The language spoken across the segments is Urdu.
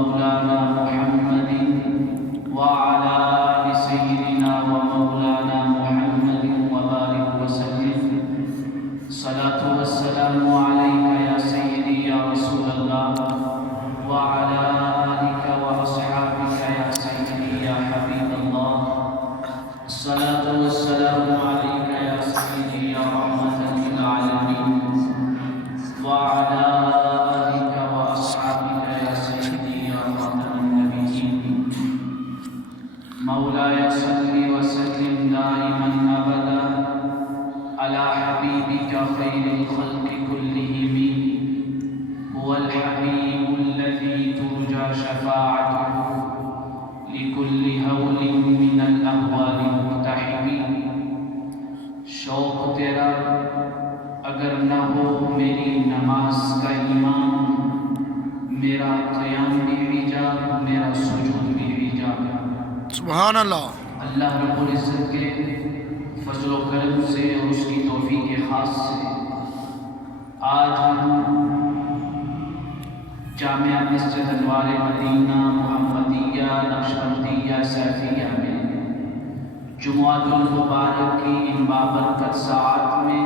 ومولانا محمد وعلى آل سيدنا ومولانا محمد وبارك وسلم. الصلاة والسلام عليك يا سيدي يا رسول الله وعلى آلك وأصحابك يا سيدي يا حبيب الله. الصلاة والسلام عليك يا سيدي يا رحمة للعالمين وعلى آلك وأصحابك يا سيدي يا خاتم النبيين. مولاي صل وسلم دائما أبدا على حبيبك خير الخلق كلهم. هو الحبيب الذي ترجى شفاعته لكل هول من الأهوال مقتحم. شوق تیرا اگر نہ ہو میری نماز کا ایمان، میرا قیام بھی حجاب، میرا سجود بھی حجاب. سبحان اللہ. اللہ رب العزت کے فضل و کرم سے اور اس کی توفیق خاص سے آج ہم جامعہ مسجد انوار مدینہ محمدیہ نقشبندیہ سیفیہ میں جمعۃ المبارک کی ان بابرکت ساعات میں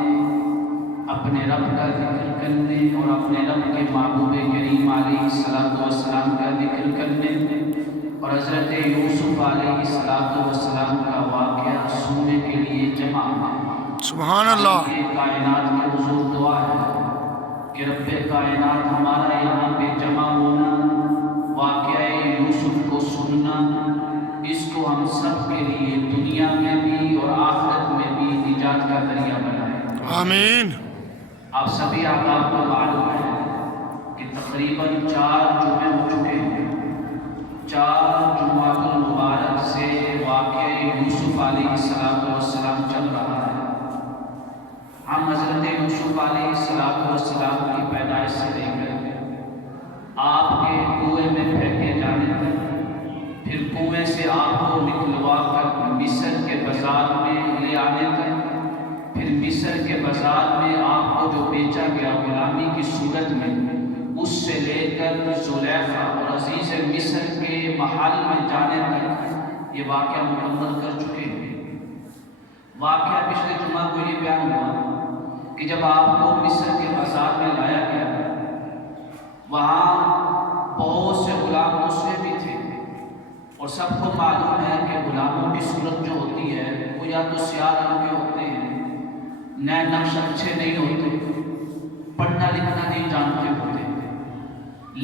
اپنے رب کا ذکر کرنے اور اپنے رب کے محبوب کریم علیہ الصلوۃ والسلام کا ذکر کرنے اور حضرت یوسف علیہ السلام کا واقعہ سننے کے لیے جمع ہیں. سبحان اللہ. یہ کائنات کے حضور دعا ہے کہ رب کائنات ہمارا یہاں پہ جمع ہونا، واقعہ یوسف کو سننا، اس کو ہم سب کے لیے دنیا میں بھی اور آخرت میں بھی نجات کا ذریعہ بنائے. آمین. آپ سبھی احباب کو معلوم ہے کہ تقریباً 4 جمعے ہو چکے ہیں. 4 جمعۃ المبارک سے واقعہ یوسف علیہ السلام چل رہا ہے. ہم حضرت یوسف علیہ السلام کی پیدائش سے لے کر آپ کے کنویں میں پھینکے جانے تک، پھر کنویں سے آپ کو نکلوا کر مصر کے بازار میں لے آنے تک، پھر مصر کے بازار میں آپ کو جو بیچا گیا غلامی کی صورت میں، اس سے لے کر زلیخا اور عزیز مصر کے محل میں جانے تک یہ واقعہ مکمل کر چکے ہیں. واقعہ پچھلے جمعہ کو یہ بیان ہوا کہ جب آپ کو مصر کے بازار میں لایا گیا، وہاں بہت سے غلام دوسرے بھی تھے، اور سب کو معلوم ہے کہ غلاموں کی صورت جو ہوتی ہے وہ یا تو سیاہ رنگ کے ہوتے ہیں، نئے نقش اچھے نہیں ہوتے، پڑھنا لکھنا نہیں جانتے ہوتے.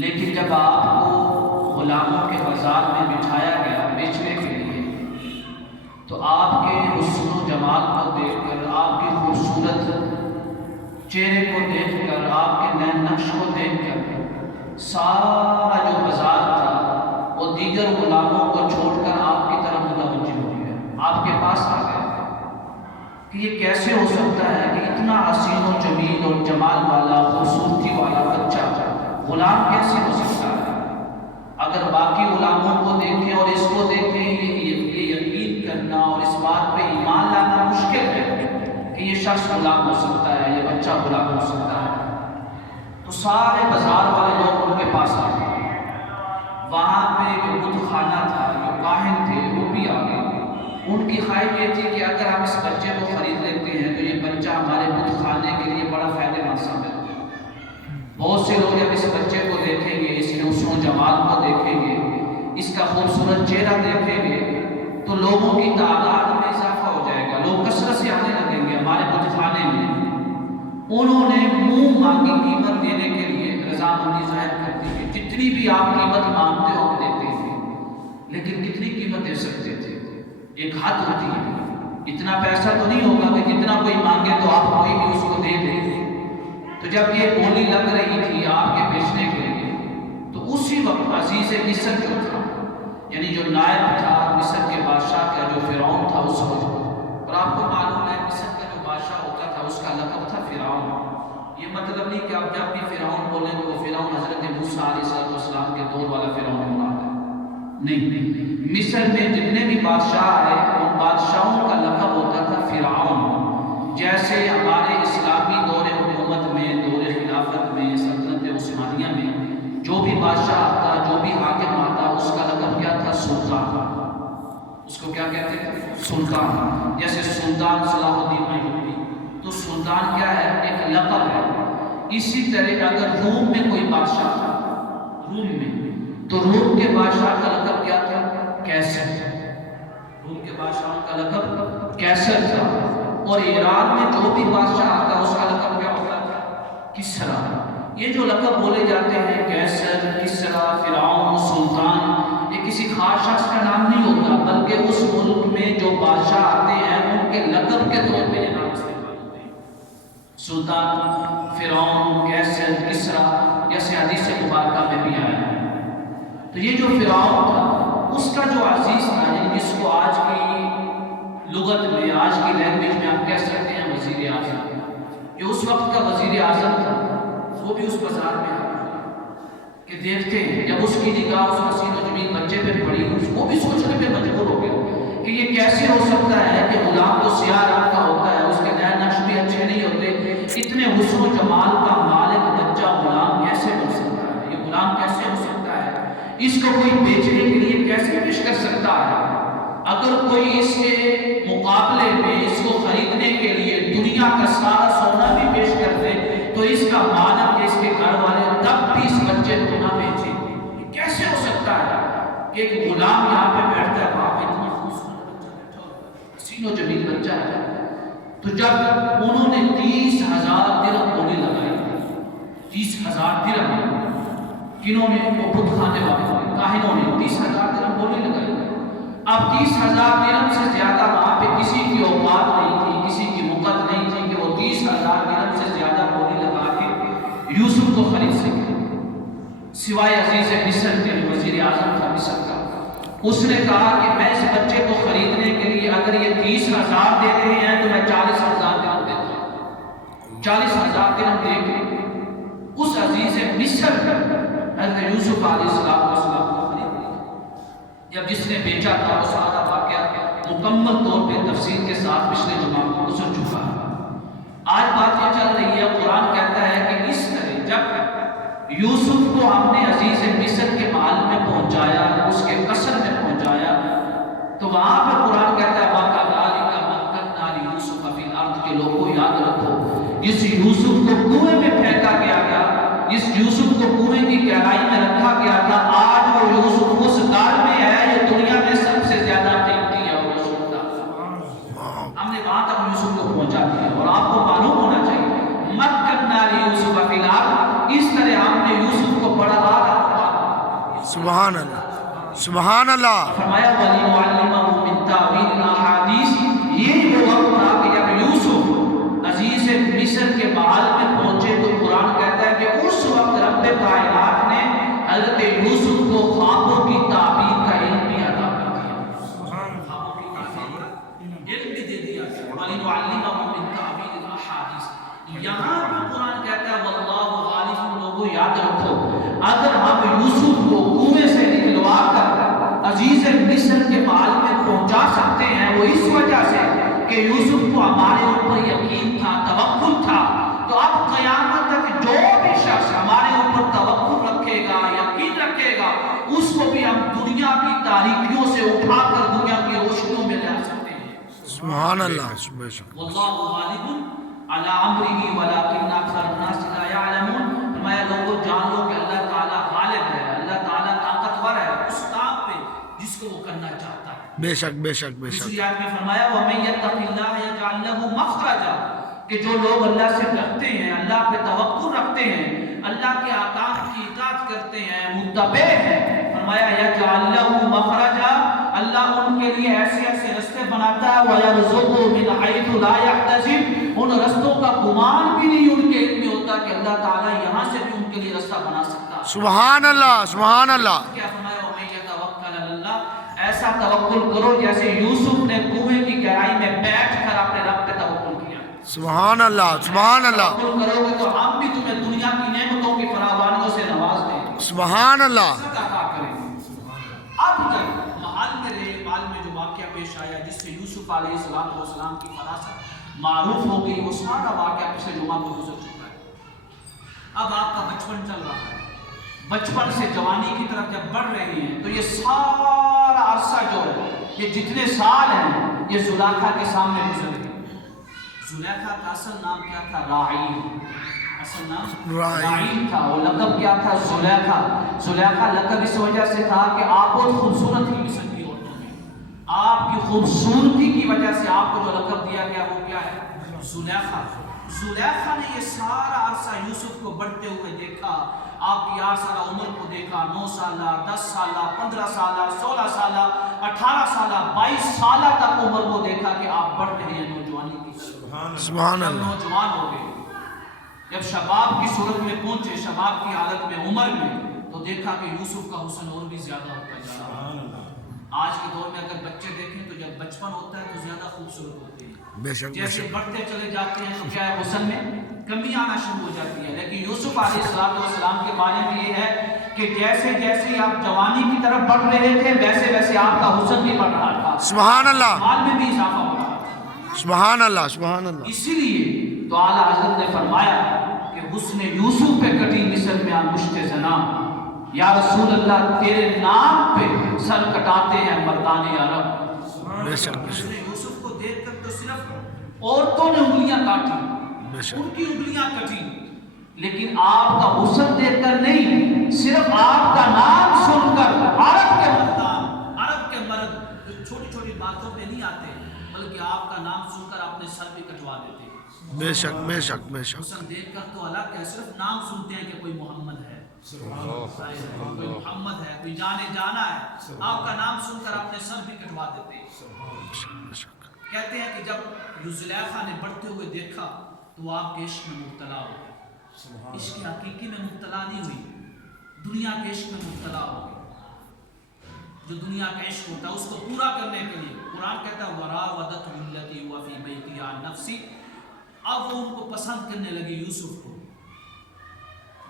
لیکن جب آپ کو غلاموں کے بازار میں بٹھایا گیا بیچنے کے لیے، تو آپ کے حسن و جمال کو دیکھ کر، آپ کے خوبصورت چہرے کو دیکھ کر، آپ کے نئے نقش کو دیکھ کر سارا جو بازار تھا وہ دیگر غلاموں کو چھوڑ کر آپ کی طرف متوجہ ہو گیا، آپ کے پاس آ گیا کہ یہ کیسے ہو سکتا ہے کہ اتنا حسین و جمیل اور جمال والا، خوبصورتی والا بچہ غلام کیسے ہو سکتا ہے؟ اگر باقی غلاموں کو دیکھیں اور اس کو دیکھیں، یہ یقین کرنا اور اس بات پہ ایمان لانا مشکل ہے کہ یہ شخص غلام ہو سکتا ہے، یہ بچہ غلام ہو سکتا ہے. تو سارے بازار والے لوگ ان کے پاس آ گئے. وہاں پہ جو بت خانہ تھا، جو کاہن تھے، وہ بھی آ گئے. ان کی خواہش یہ تھی کہ اگر ہم اس بچے کو خرید لیتے ہیں تو یہ بچہ ہمارے بت خانے کے لیے بڑا فائدہ مند ثابت ہوگا. بہت سے لوگ جب اس بچے کو دیکھیں گے، اس کے حسن و جمال کو دیکھیں گے، اس کا خوبصورت چہرہ دیکھیں گے، تو لوگوں کی تعداد میں اضافہ ہو جائے گا، لوگ کثرت سے آنے لگیں گے ہمارے بت خانے میں. انہوں نے منہ مانگی قیمت دینے کے لیے رضامندی ظاہر کر دی کہ جتنی بھی آپ قیمت مانگتے ہو دیتے ہیں. لیکن کتنی قیمت دے سکتے تھے؟ ایک حد ہوتی ہے. اتنا پیسہ تو نہیں ہوگا کہ جتنا کوئی مانگے تو آپ کوئی بھی اس کو دے دیں. تو جب یہ بولی لگ رہی تھی آپ کے بیچنے کے لیے، تو اسی وقت عزیز مصر جو تھا، یعنی جو نائب تھا مصر کے بادشاہ کا، جو فرعون تھا اس وقت، اور آپ کو معلوم ہے مصر کا جو بادشاہ ہوتا تھا اس کا لقب تھا فرعون. یہ مطلب نہیں کہ آپ جب بھی فرعون بولیں تو وہ فرعون حضرت موسیٰ علیہ السلام کے دور والا فرعون مراد ہے. نہیں، مصر میں جتنے بھی بادشاہ آئے ان بادشاہوں کا لقب ہوتا تھا فرعون. جیسے ہمارے اسلامی دور حکومت میں، دور خلافت میں، سلطنت عثمانیہ میں جو بھی بادشاہ آتا، جو بھی حاکم آتا، اس کا لقب کیا تھا؟ سلطان۔ اس کو کیا کہتے ہیں؟ سلطان۔ جیسے سلطان صلاح الدین ایوبی، تو سلطان کیا ہے؟ ایک لقب ہے۔ اسی طرح اگر روم میں کوئی بادشاہ تھا، روم میں، تو روم کے بادشاہ کا لقب کیا تھا؟ کیسر۔ روم کے بادشاہوں کا لقب کیسر تھا۔ اور ایران میں جو بھی بادشاہ آتا اس کا لقب کیا ہوتا تھا؟ کسرا۔ یہ جو لقب بولے جاتے ہیں کیسر، کسرا، فرعون، سلطان، یہ کسی خاص شخص کا نام نہیں ہوتا، بلکہ اس ملک میں جو بادشاہ آتے ہیں ان کے لقب کے طور پہ یہ نام استعمال ہوتے ہیں۔ سلطان، فرعون، کیسر، کسرا، جیسے حدیث مبارکہ میں بھی آیا ہے۔ تو یہ جو فرعون تھا اس کا جو عزیز تھا، یعنی جس کو آج کی لغت میں، آج کی لینگویج میں آپ کہہ سکتے ہیں وزیر اعظم، جو اس وقت کا وزیر اعظم تھا، وہ بھی اس بازار میں آیا کہ دیکھتے ہیں جب اس کی نگاہ اس حسین و جمیل بچے پہ پڑی، وہ بھی سوچنے پہ مجبور ہو گیا کہ یہ کیسے ہو سکتا ہے کہ غلام تو سیاہ رنگ کا ہوتا ہے، اس کے نیر نقش بھی اچھے نہیں ہوتے، اتنے حسن و جمال کا مالک بچہ غلام کیسے بن سکتا ہے؟ یہ غلام کیسے ہو سکتا ہے؟ اس کو کوئی بیچنے کے لیے کیسے پیش کر سکتا ہے؟ اگر کوئی اس کے مقابلے میں اس کو خریدنے کے لیے دنیا کا سارا سونا بھی پیش کر دے تو اس کا مالک، اس کے گھر والے تب بھی اس بچے کو نہ بیچیں۔ یہ کیسے ہو سکتا ہے کہ ایک غلام یہاں پہ بیٹھتا ہے، وہاں پہ اتنا خوبصورت بچہ بیٹھا ہوگا، حسین و جمیل بچہ ہے۔ تو جب انہوں نے 30,000 درہم بولی لگائی، 30,000 درہم، کنہوں نے؟ وہ بت خانے والے کاہنوں نے 30,000 درہم بولی لگائی۔ اب 30,000 درہم سے زیادہ وہاں پہ کسی کی اوقات نہیں تھی، کسی کی وقت نہیں تھی کہ وہ 30,000 درہم سے زیادہ بولی لگا کے یوسف کو خرید سکے، سوائے عزیز مصر کے وزیر اعظم تھا مصر کا۔ اس نے کہا کہ میں اس بچے کو خریدنے کے لیے اگر یہ 30,000 دے رہے ہیں تو میں 40,000 درہم دیتا ہوں۔ 40,000 درہم دے کے اس عزیز مصر حضرت یوسف علیہ السلام کو خرید لیا۔ جب جس نے بیچا تھا وہ سارا واقعہ مکمل طور پہ تفصیل کے ساتھ پچھلے جمعہ کو گزر چکا ہے۔ آج بات یہ چل رہی ہے، قرآن کہتا ہے کہ اس طرح جب یوسف کو ہم نے عزیز مصر کے محل میں پہنچایا، اس کے قصر میں پہنچایا، تو وہاں پر قرآن کہتا ہے وَكَذَلِكَ مَكَّنَّا لِيُوسُفَ فِي الْأَرْضِ کے لوگوں یاد رکھو، جس یوسف کو کنویں میں پھینکا گیا تھا، جس یوسف کو کنویں کی گہرائی میں رکھا گیا تھا، آج وہ یوسف اس گھر میں ہے جو دنیا میں سب سے زیادہ قیمتی ہے اور رسول اللہ۔ ہم نے وہاں تک یوسف کو پہنچا دیا، اور آپ کو معلوم ہونا چاہیے مَكَّنَّا لِيُوسُفَ فِي الْأَرْضِ، اس طرح ہم نے یوسف کو بڑا آدھا سبحان اللہ، سبحان اللہ۔ فرمایا وَلِنُعَلِّمَهُ مِن تَأْوِيلِ الْأَحَادِيثِ، یہ وہ وقت تھا کہ جب یوسف عزیز مصر کے محل میں پہنچے تو قرآن کہتا ہے کہ اس وقت رب کائنات نے حضرت یوسف کو خوابوں کی تعبیر کا علم بھی عطا کر دیا، خوابوں کی تعبیر کا علم بھی دے دیا۔ وَلِنُعَلِّمَهُ مِن تَأْوِيلِ الْأَحَادِيثِ، یہاں پر قرآن کہتا ہے وَاللَّهُ غَالِبٌ، لوگوں یاد رکھو اگر ہم یوسف کو کنویں سے نکلوا کر عزیز مصر کے محل میں پہنچا سکتے ہیں، وہ اس وجہ سے کہ یوسف کو ہمارے اوپر یقین تھا، توکل تھا۔ تو اب قیامت تک جو بھی شخص ہمارے اوپر توکل رکھے گا، یقین رکھے گا، اس کو بھی ہم دنیا کی تاریکیوں سے اٹھا کر دنیا کی روشنیوں میں لا سکتے ہیں۔ سبحان اللہ۔ واللہ غالب علی امرہ ولکن اکثر الناس لا یعلمون، فرمایا لوگوں جان لو کہ اللہ تعالیٰ غالب ہے، اللہ تعالیٰ طاقتور ہے اس کام پہ جس کو وہ کرنا چاہتا ہے۔ بے شک بے شک بے شک۔ دوسری آیت میں فرمایا وَمَن يَتَّقِ اللَّهَ يَجْعَل لَّهُ مَخْرَجًا، کہ جو لوگ اللہ سے ڈرتے ہیں، اللہ پہ توکل رکھتے ہیں، اللہ کے احکام کی اطاعت کرتے ہیں، متبع ہیں، فرمایا يَجْعَل لَّهُ مَخْرَجًا، اللہ ان کے لیے ایسے ایسے رستے بناتا ہے، وَيَرْزُقْهُ مِنْ حَيْثُ لَا يَحْتَسِبُ، ان رستوں کا گمان بھی نہیں ان کے علم میں ہوتا کہ اللہ تعالیٰ یہاں سے بھی ان کے لیے رستہ بنا سکتا ہے۔ سبحان اللہ، سبحان اللہ۔ کیا فرمایا وَمَن يَتَوَكَّلْ عَلَى اللَّهِ، ایسا توکل کرو جیسے یوسف نے کنویں کی گہرائی میں بیٹھ کر اپنے رب پہ توکل کیا۔ سبحان اللہ، سبحان اللہ۔ توکل کرو گے تو ہم بھی تمہیں دنیا کی نعمتوں کی فراوانیوں سے نواز دیں گے، سبحان اللہ۔ عطا کریں گے۔ اب تک محل میں رہے، محل میں جو واقعہ پیش آیا جس سے یوسف علیہ السلام کی فراست معروف ہو گئی، وہ سارا واقعہ پچھلے جمعہ کو گزر چکا ہے۔ اب آپ کا بچپن چل رہا ہے، بچپن سے جوانی کی طرف جب بڑھ رہی ہیں تو یہ سارا عرصہ جو ہے، یہ جتنے سال ہیں، یہ زلیخا کے سامنے گزر گئے۔ زلیخا کا اصل نام کیا تھا؟ راعی، اصل نام راعی تھا، وہ لقب کیا تھا؟ زلیخا۔ زلیخا لقب اس وجہ سے تھا کہ آپ بہت خوبصورت تھی مصر کی عورتوں میں، آپ کی خوبصورتی کی وجہ سے آپ کو جو لقب دیا گیا وہ کیا ہے؟ زلیخا۔ زلیخا نے یہ سارا عرصہ یوسف کو بڑھتے ہوئے دیکھا، آپ کی 8 سالہ عمر کو دیکھا، 9 سالہ، 10 سالہ، 15 سالہ، 16 سالہ، 18 سالہ، 22 سالہ تک عمر کو دیکھا کہ آپ بڑھ رہے ہیں نوجوانی کی طرف۔ سبحان جب اللہ، نوجوان ہو گئے، جب شباب کی صورت میں پہنچے، شباب کی حالت میں، عمر میں، تو دیکھا کہ یوسف کا حسن اور بھی زیادہ ہوتا جا رہا ہے۔ آج کے دور میں اگر بچے دیکھیں تو جب بچپن ہوتا ہے تو زیادہ خوبصورت ہوتے ہیں، بے شک بے جیسے شک، بڑھتے چلے جاتے ہیں تو کیا ہے، حسن میں کمی آنا شروع ہو جاتی ہے۔ لیکن یوسف علیہ السلام کے بارے میں یہ ہے کہ جیسے جیسے آپ جوانی کی طرف بڑھ رہے تھے ویسے ویسے آپ کا حسن بھی بڑھ رہا تھا، سبحان اللہ، مال میں بھی اضافہ ہو رہا تھا۔ سبحان اللہ، سبحان اللہ، اسی لیے تو اعلیٰ حضرت نے فرمایا کہ حسن یوسف پہ کٹی مصر میں انگشت زنا، یا رسول اللہ تیرے نام پہ سر کٹاتے ہیں مردان عرب۔ بے شک بے حسن شک، یوسف کو دیکھ کر تو صرف عورتوں نے انگلیاں کاٹی، بے شک، ان کی انگلیاں کٹی، لیکن آپ کا حسن دیکھ کر نہیں، صرف آپ کا نام سن کر عرب کے مردان، عرب کے مرد جو چھوٹی چھوٹی باتوں پہ نہیں آتے بلکہ آپ کا نام سن کر اپنے سر بھی کٹوا دیتے ہیں۔ بے شک بے شک بے شک، حسن دیکھ کر تو الگ ہے، صرف نام سنتے ہیں کہ کوئی محمد ہے، کوئی محمد ہے، کوئی جانے جانا ہے، آپ کا نام سن کر اپنے سر بھی کٹوا دیتے ہیں۔ بے شک، کہتے ہیں کہ جب زلیخا نے بڑھتے ہوئے دیکھا تو وہ آپ کے عشق میں مبتلا ہو گئی، عشق حقیقی میں مبتلا نہیں ہوئی، دنیا کے عشق میں مبتلا ہو گئی۔ جو دنیا کا عشق ہوتا ہے اس کو پورا کرنے کے لیے قرآن کہتا ہے وراودته التي هو في بيتها عن نفسه، اب وہ ان کو پسند کرنے لگی یوسف کو،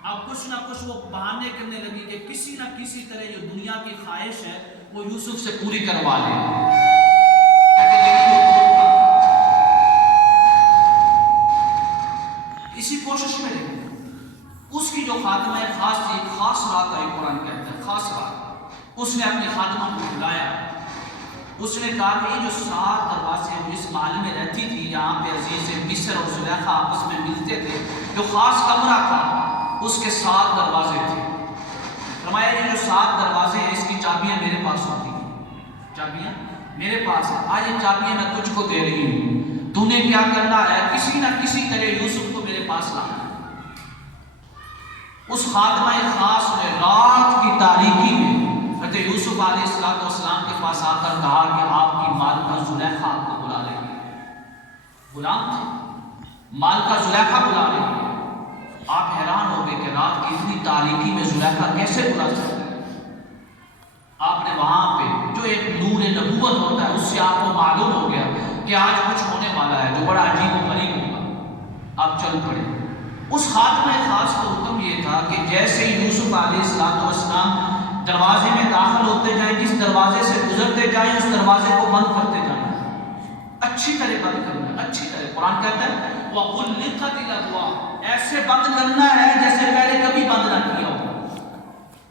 اب کچھ نہ کچھ وہ بہانے کرنے لگی کہ کسی نہ کسی طرح جو دنیا کی خواہش ہے وہ یوسف سے پوری کروا لے۔ اسی کوشش میں رہے، اس کی جو خادمہ خاص تھی، خاص رات آئی، قرآن کہتا ہے خاص رات، اس نے اپنی خادمہ کو بلایا، اس نے کہا کہ یہ جو 7 دروازے جس محل میں رہتی تھی جہاں پہ عزیز مصر اور زلیخا آپس میں ملتے تھے، جو خاص کمرہ تھا اس کے 7 دروازے تھے۔ فرمایا یہ جو 7 دروازے ہیں اس کی چابیاں میرے پاس ہوتی ہیں، چابیاں میرے پاس ہیں، آج یہ چابیاں میں تجھ کو دے رہی ہوں، تو نے کیا کرنا ہے، کسی نہ کسی طرح یوسف کو میرے پاس لانا ہے۔ اس خاتمہ خاص نے رات کی تاریکی میں حضرت یوسف علیہ السلام کے پاس آ کر کہا کہ آپ کی مالکہ زلیخا آپ کو بلا رہی ہے، غلام تھے، مالکہ زلیخا بلا رہی ہے۔ آپ حیران ہو گئے کہ رات کی اتنی تاریکی میں زلیخا کیسے بلا سکتے ہیں؟ آپ نے وہاں پہ جو ایک نور نبوت ہوتا ہے اس سے آپ کو معلوم ہو گیا کہ آج کچھ ہونے والا ہے جو بڑا عجیب و غریب ہوگا۔ آپ چل پڑے۔ اس خاتمہ خاص کا حکم یہ تھا کہ جیسے یوسف علیہ السلام دروازے میں داخل ہوتے جائیں، جس دروازے سے گزرتے جائیں اس دروازے کو بند کرتے جائیں، اچھی طرح بند کرنا، اچھی طرح۔ قرآن کہتا ہے وَغُلِّقَتِ الْأَبْوَابُ، ایسے بند کرنا ہے جیسے پہلے کبھی بند نہ کیا ہو،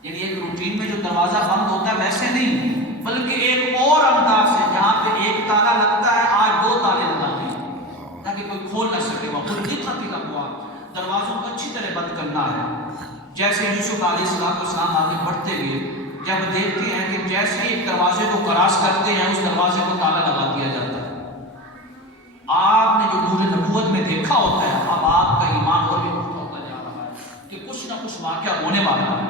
یعنی ایک روٹین میں جو دروازہ بند ہوتا ہے ویسے نہیں، بلکہ ایک اور انداز ہے جہاں پہ ایک تالا لگتا ہے آج 2 تالے لگا دیں تاکہ کوئی کھول نہ سکے۔ وَغُلِّقَتِ الْأَبْوَابُ، دروازوں کو اچھی طرح بند کرنا ہے۔ جیسے یوسف علیہ السلام آگے بڑھتے گئے، جب دیکھتے ہیں کہ جیسے ایک دروازے کو کراس کرتے ہیں اس دروازے کو تالا لگا دیا جاتا ہے۔ آپ نے جو نور نبوت میں دیکھا ہوتا ہے، اب آپ کا ایمان اور بھی پختہ ہوتا جا رہا ہے کہ کچھ نہ کچھ واقعہ ہونے والا ہے۔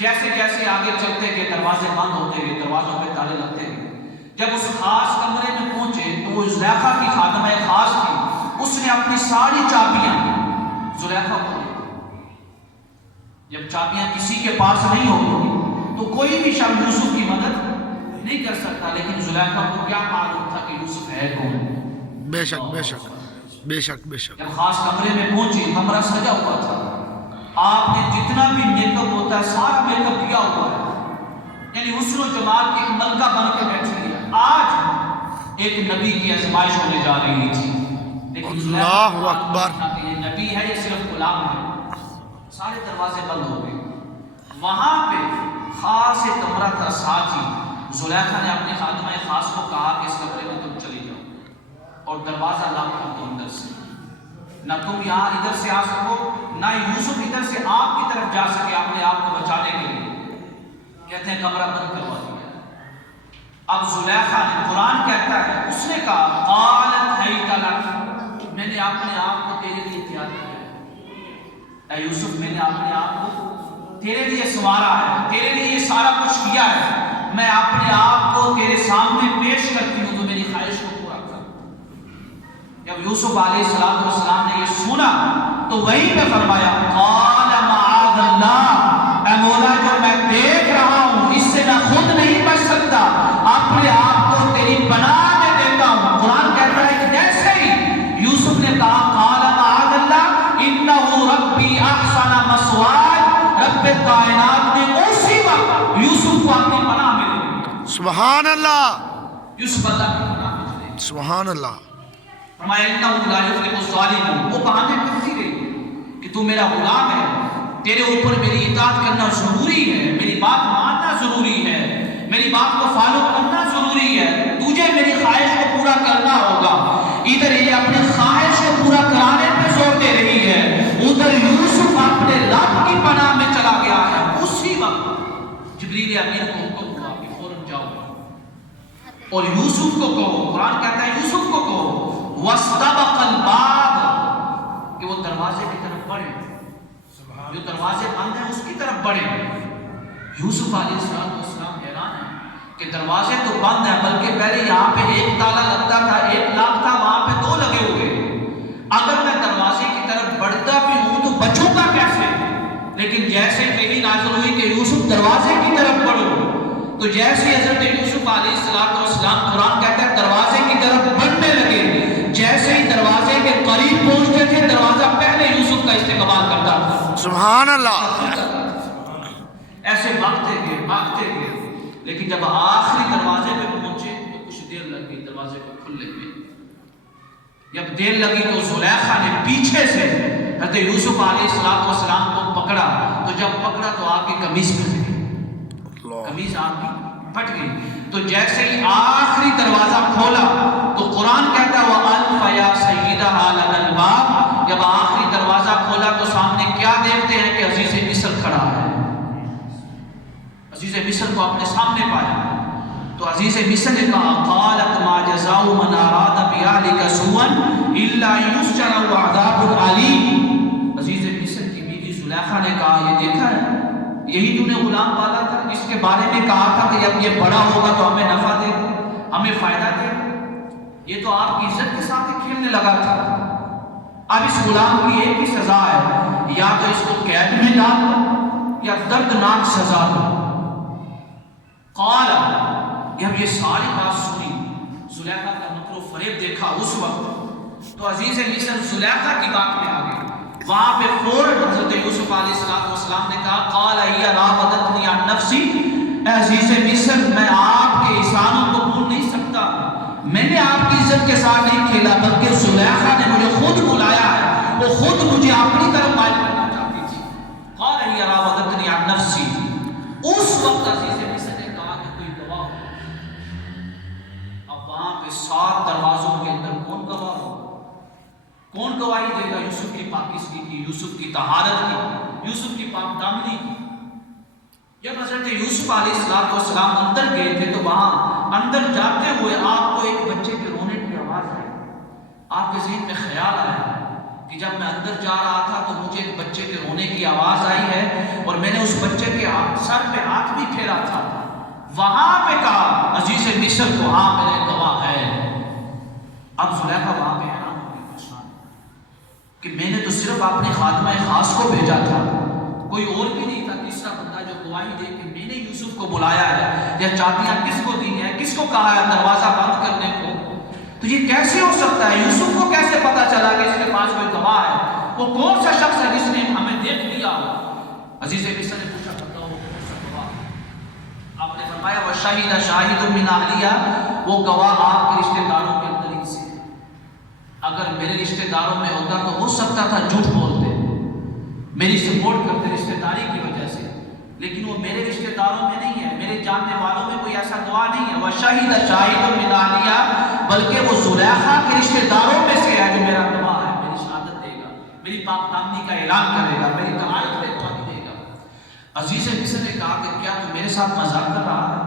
جیسے جیسے آگے چلتے گئے دروازے بند ہوتے گئے، دروازوں پہ تالے لگتے گئے۔ جب اس خاص کمرے میں پہنچے تو وہ زلیخا کی خادمہ خاص تھی، اس نے اپنی ساری چابیاں زلیخا کو دی۔ جب چابیاں کسی کے پاس نہیں ہوتی تو کوئی بھی شخص یوسف کی مدد نہیں کر سکتا، لیکن زلیخا کو کیا معلوم تھا کہ یوسف ہے کون؟ بے شک بے شک بے شک بے شک، جب خاص کمرے میں پہنچی، کمرہ سجا ہوا تھا، آپ نے جتنا بھی میک اپ ہوتا ہے سارا میک اپ کیا ہوا ہے، یعنی حسن و جمال کی ایک ملکہ بن کے بیٹھی ہے۔ آج ایک نبی کی آزمائش ہونے جا رہی تھی، لیکن اللہ اکبر، کہ یہ نبی ہے یہ صرف غلام ہے۔ سارے دروازے بند ہو گئے، وہاں پہ خاص ایک کمرہ تھا ساتھ ہی. زلیخا نے اپنے خادمہ خاص کو کہا کہ اس کمرے میں تم چلی جاؤ اور دروازہ لاک کر دو اندر سے. نہ تم یہاں ادھر سے آ سکو، نہ یوسف ادھر سے آپ کی طرف جا سکے اپنے آپ کو بچانے کے لیے. کہتے ہیں کمرہ بند کروا دیا. اب زلیخا نے، قرآن کہتا ہے اس نے کہا قالت حیت لک، میں نے اپنے آپ کو تیرے لیے تیار کیا ہے. اے یوسف، میں نے اپنے آپ کو تیرے لیے سنوارا ہے، تیرے لیے یہ سارا کچھ کیا ہے. میں اپنے آپ کو تیرے سامنے پیش کرتی ہوں تو میری خواہش کو پورا کر. جب یوسف علیہ السلام نے یہ سنا تو وہیں پہ فرمایا قال معاذ اللہ، اے مولا جو میں دیکھ رہا ہوں اس سے میں خود نہیں بچ سکتا، اپنے آپ کو تیری پناہ میں دیتا ہوں. قرآن کہتا ہے کہ جیسے ہی یوسف نے کہا قال معاذ اللہ انہ ربی احسن مثواي، رب کائنات نے اسی وقت یوسف کو اپنی پناہ میں لے لیا. سبحان اللہ، یوسف اللہ کی پناہ میں چلے. سبحان اللہ. فرمایا انہ لا یفلح الظالمون. وہ بہانے کرتی رہی کہ تو میرا غلام ہے، تیرے اوپر میری اطاعت کرنا ضروری ہے، میری بات ماننا ضروری ہے، میری بات کو فالو کرنا ضروری ہے، تجھے میری خواہش کو پورا کرنا ہوگا. ادھر یہ اپنی خواہش کو پورا کرانے پہ زور دے رہی ہے، ادھر یوسف اپنے رب کی پناہ میں چلا گیا ہے. اسی وقت جبریل امین کو حکم ہوا کہ فوراً جاؤ اور یوسف کو کہو، قرآن کہتا ہے یوسف کو کہو واستبق الباب، کہ وہ دروازے کی طرف بڑھے، جو دروازے بند ہیں اس کی طرف بڑھے. یوسف علیہ السلام حیران ہے کہ دروازے تو بند ہیں، بلکہ پہلے یہاں پہ ایک تالا لگتا تھا، ایک لاک تھا، وہاں پہ دو لگے ہوئے. اگر میں دروازے کی طرف بڑھتا بھی ہوں تو بچوں گا کیسے؟ لیکن جیسے وحی نازل ہوئی کہ یوسف دروازے کی طرف بڑھو، تو جیسے حضرت یوسف علیہ السلام، قرآن کہتا ہے دروازے کی طرف بڑھنے لگے. جیسے ہی دروازے کے قریب پہنچتے تھے دروازہ پہلے یوسف کا استقبال کرتا تھا. سبحان اللہ. ایسے بھاگتے گئے، لیکن جب آخری دروازے پہ پہنچے تو کچھ دیر لگ گئی دروازے کو کھلنے میں. جب دیر لگی تو زلیخا نے پیچھے سے حضرت یوسف علیہ السلام کو پکڑا. تو جب پکڑا تو آپ کی قمیض پھٹ گئی، قمیض آپ کی پھٹ گئی. تو جیسے ہی آخری دروازہ کھولا تو قرآن کہتا ہے وَأَلْفَ يَا سَيِّدَهَا لَدَى الْبَابِ، جب آخری دروازہ کھولا تو سامنے کیا دیکھتے ہیں کہ عزیز مصر کھڑا ہے. عزیز مصر کو اپنے سامنے پایا تو عزیز مصر نے کہا قالت ما جزاء من اراد بأهلك سوءا الا يسجن وعذاب علیم. عزیز مصر کی بیوی زلیخا نے کہا یہ دیکھا ہے، یہی تو نے غلام پالا تھا، اس کے بارے میں کہا تھا کہ جب یہ بڑا ہوگا تو ہمیں نفع دے گا، ہمیں فائدہ دے گا. یہ تو آپ کی عزت کے ساتھ ہی کھیلنے لگا تھا. اب اس غلام کی ایک ہی سزا ہے، یا تو اس کو قید میں ڈال دو یا دردناک سزا دو. قال، جب یہ ساری بات سنی، زلیخا کا مکر و فریب دیکھا اس وقت، تو عزیز مصر زلیخا کی بات میں آ گئی. وہاں پہ فوراً حضرت یوسف علیہ السلام نے کہا قال ہی راودتنی عن نفسی، اے عزیز مصر میں آپ کے احسانوں کو بھول نہیں سکتا، میں نے آپ کی عزت کے ساتھ نہیں کھیلا، بلکہ زلیخا نے مجھے خود بلایا ہے، وہ خود مجھے اپنی طرف مائل کرنا چاہتی تھی. قال ہی راودتنی عن نفسی. اس وقت عزیز مصر نے کہا کہ کوئی گواہ ہو. اب وہاں پہ 7 دروازوں کے اندر کون گواہ ہو؟ کون گواہی دے گا یوسف کی پاکیزگی کی، یوسف کی طہارت کی، یوسف کی پاک دامنی کی؟ جب حضرت یوسف علیہ السلام اندر گئے تھے تو وہاں اندر جاتے ہوئے آپ کو ایک بچے کے رونے کی آواز آئی. آپ کے ذہن میں خیال آیا کہ جب میں اندر جا رہا تھا تو مجھے ایک بچے کے رونے کی آواز آئی ہے اور میں نے اس بچے کے سر پہ ہاتھ بھی پھیرا تھا. وہاں پہ کہا عزیز مصر کو ہاں میرے گواہ ہے. اب زلیخا وہاں پہ حیران ہو گئی کہ میں نے تو صرف اپنے خادمہ خاص کو بھیجا تھا، کوئی اور بھی نہیں تھا تیسرا بندہ جو گواہی دے کہ میں نے یوسف کو بلایا ہے، یا چابیاں کس کو دی ہیں، کس کو کہا ہے دروازہ بند کرنے کو. تو یہ کیسے ہو سکتا ہے؟ یوسف کو کیسے پتا چلا کہ اس کے پاس کوئی گواہ ہے؟ وہ کون سا شخص ہے جس نے ہمیں دیکھ لیا ہو؟ عزیز مصر نے پوچھا بتاؤ کون سا گواہ؟ آپ نے فرمایا وشہد شاہد من اہلیہ، وہ گواہ آپ کے رشتہ داروں کے اندر ہی سے. اگر میرے رشتہ داروں میں ہوتا تو ہو سکتا تھا جھوٹ بولتے، میری سپورٹ کرتے رشتہ داری کی وجہ سے، لیکن وہ میرے رشتہ داروں میں نہیں ہے، میرے جاننے والوں میں کوئی ایسا گواہ نہیں ہے. وَشَهِدَ شَاهِدٌ مِنْ أَهْلِهَا، بلکہ وہ زلیخا کے رشتہ داروں میں سے ہے جو میرا گواہ ہے، میری شہادت دے گا، میری پاک دامنی کا اعلان کرے گا، میری کمالت پہ گواہی دے گا. عزیز مصر نے کہا کہ کیا تم میرے ساتھ مذاق کر رہا ہے؟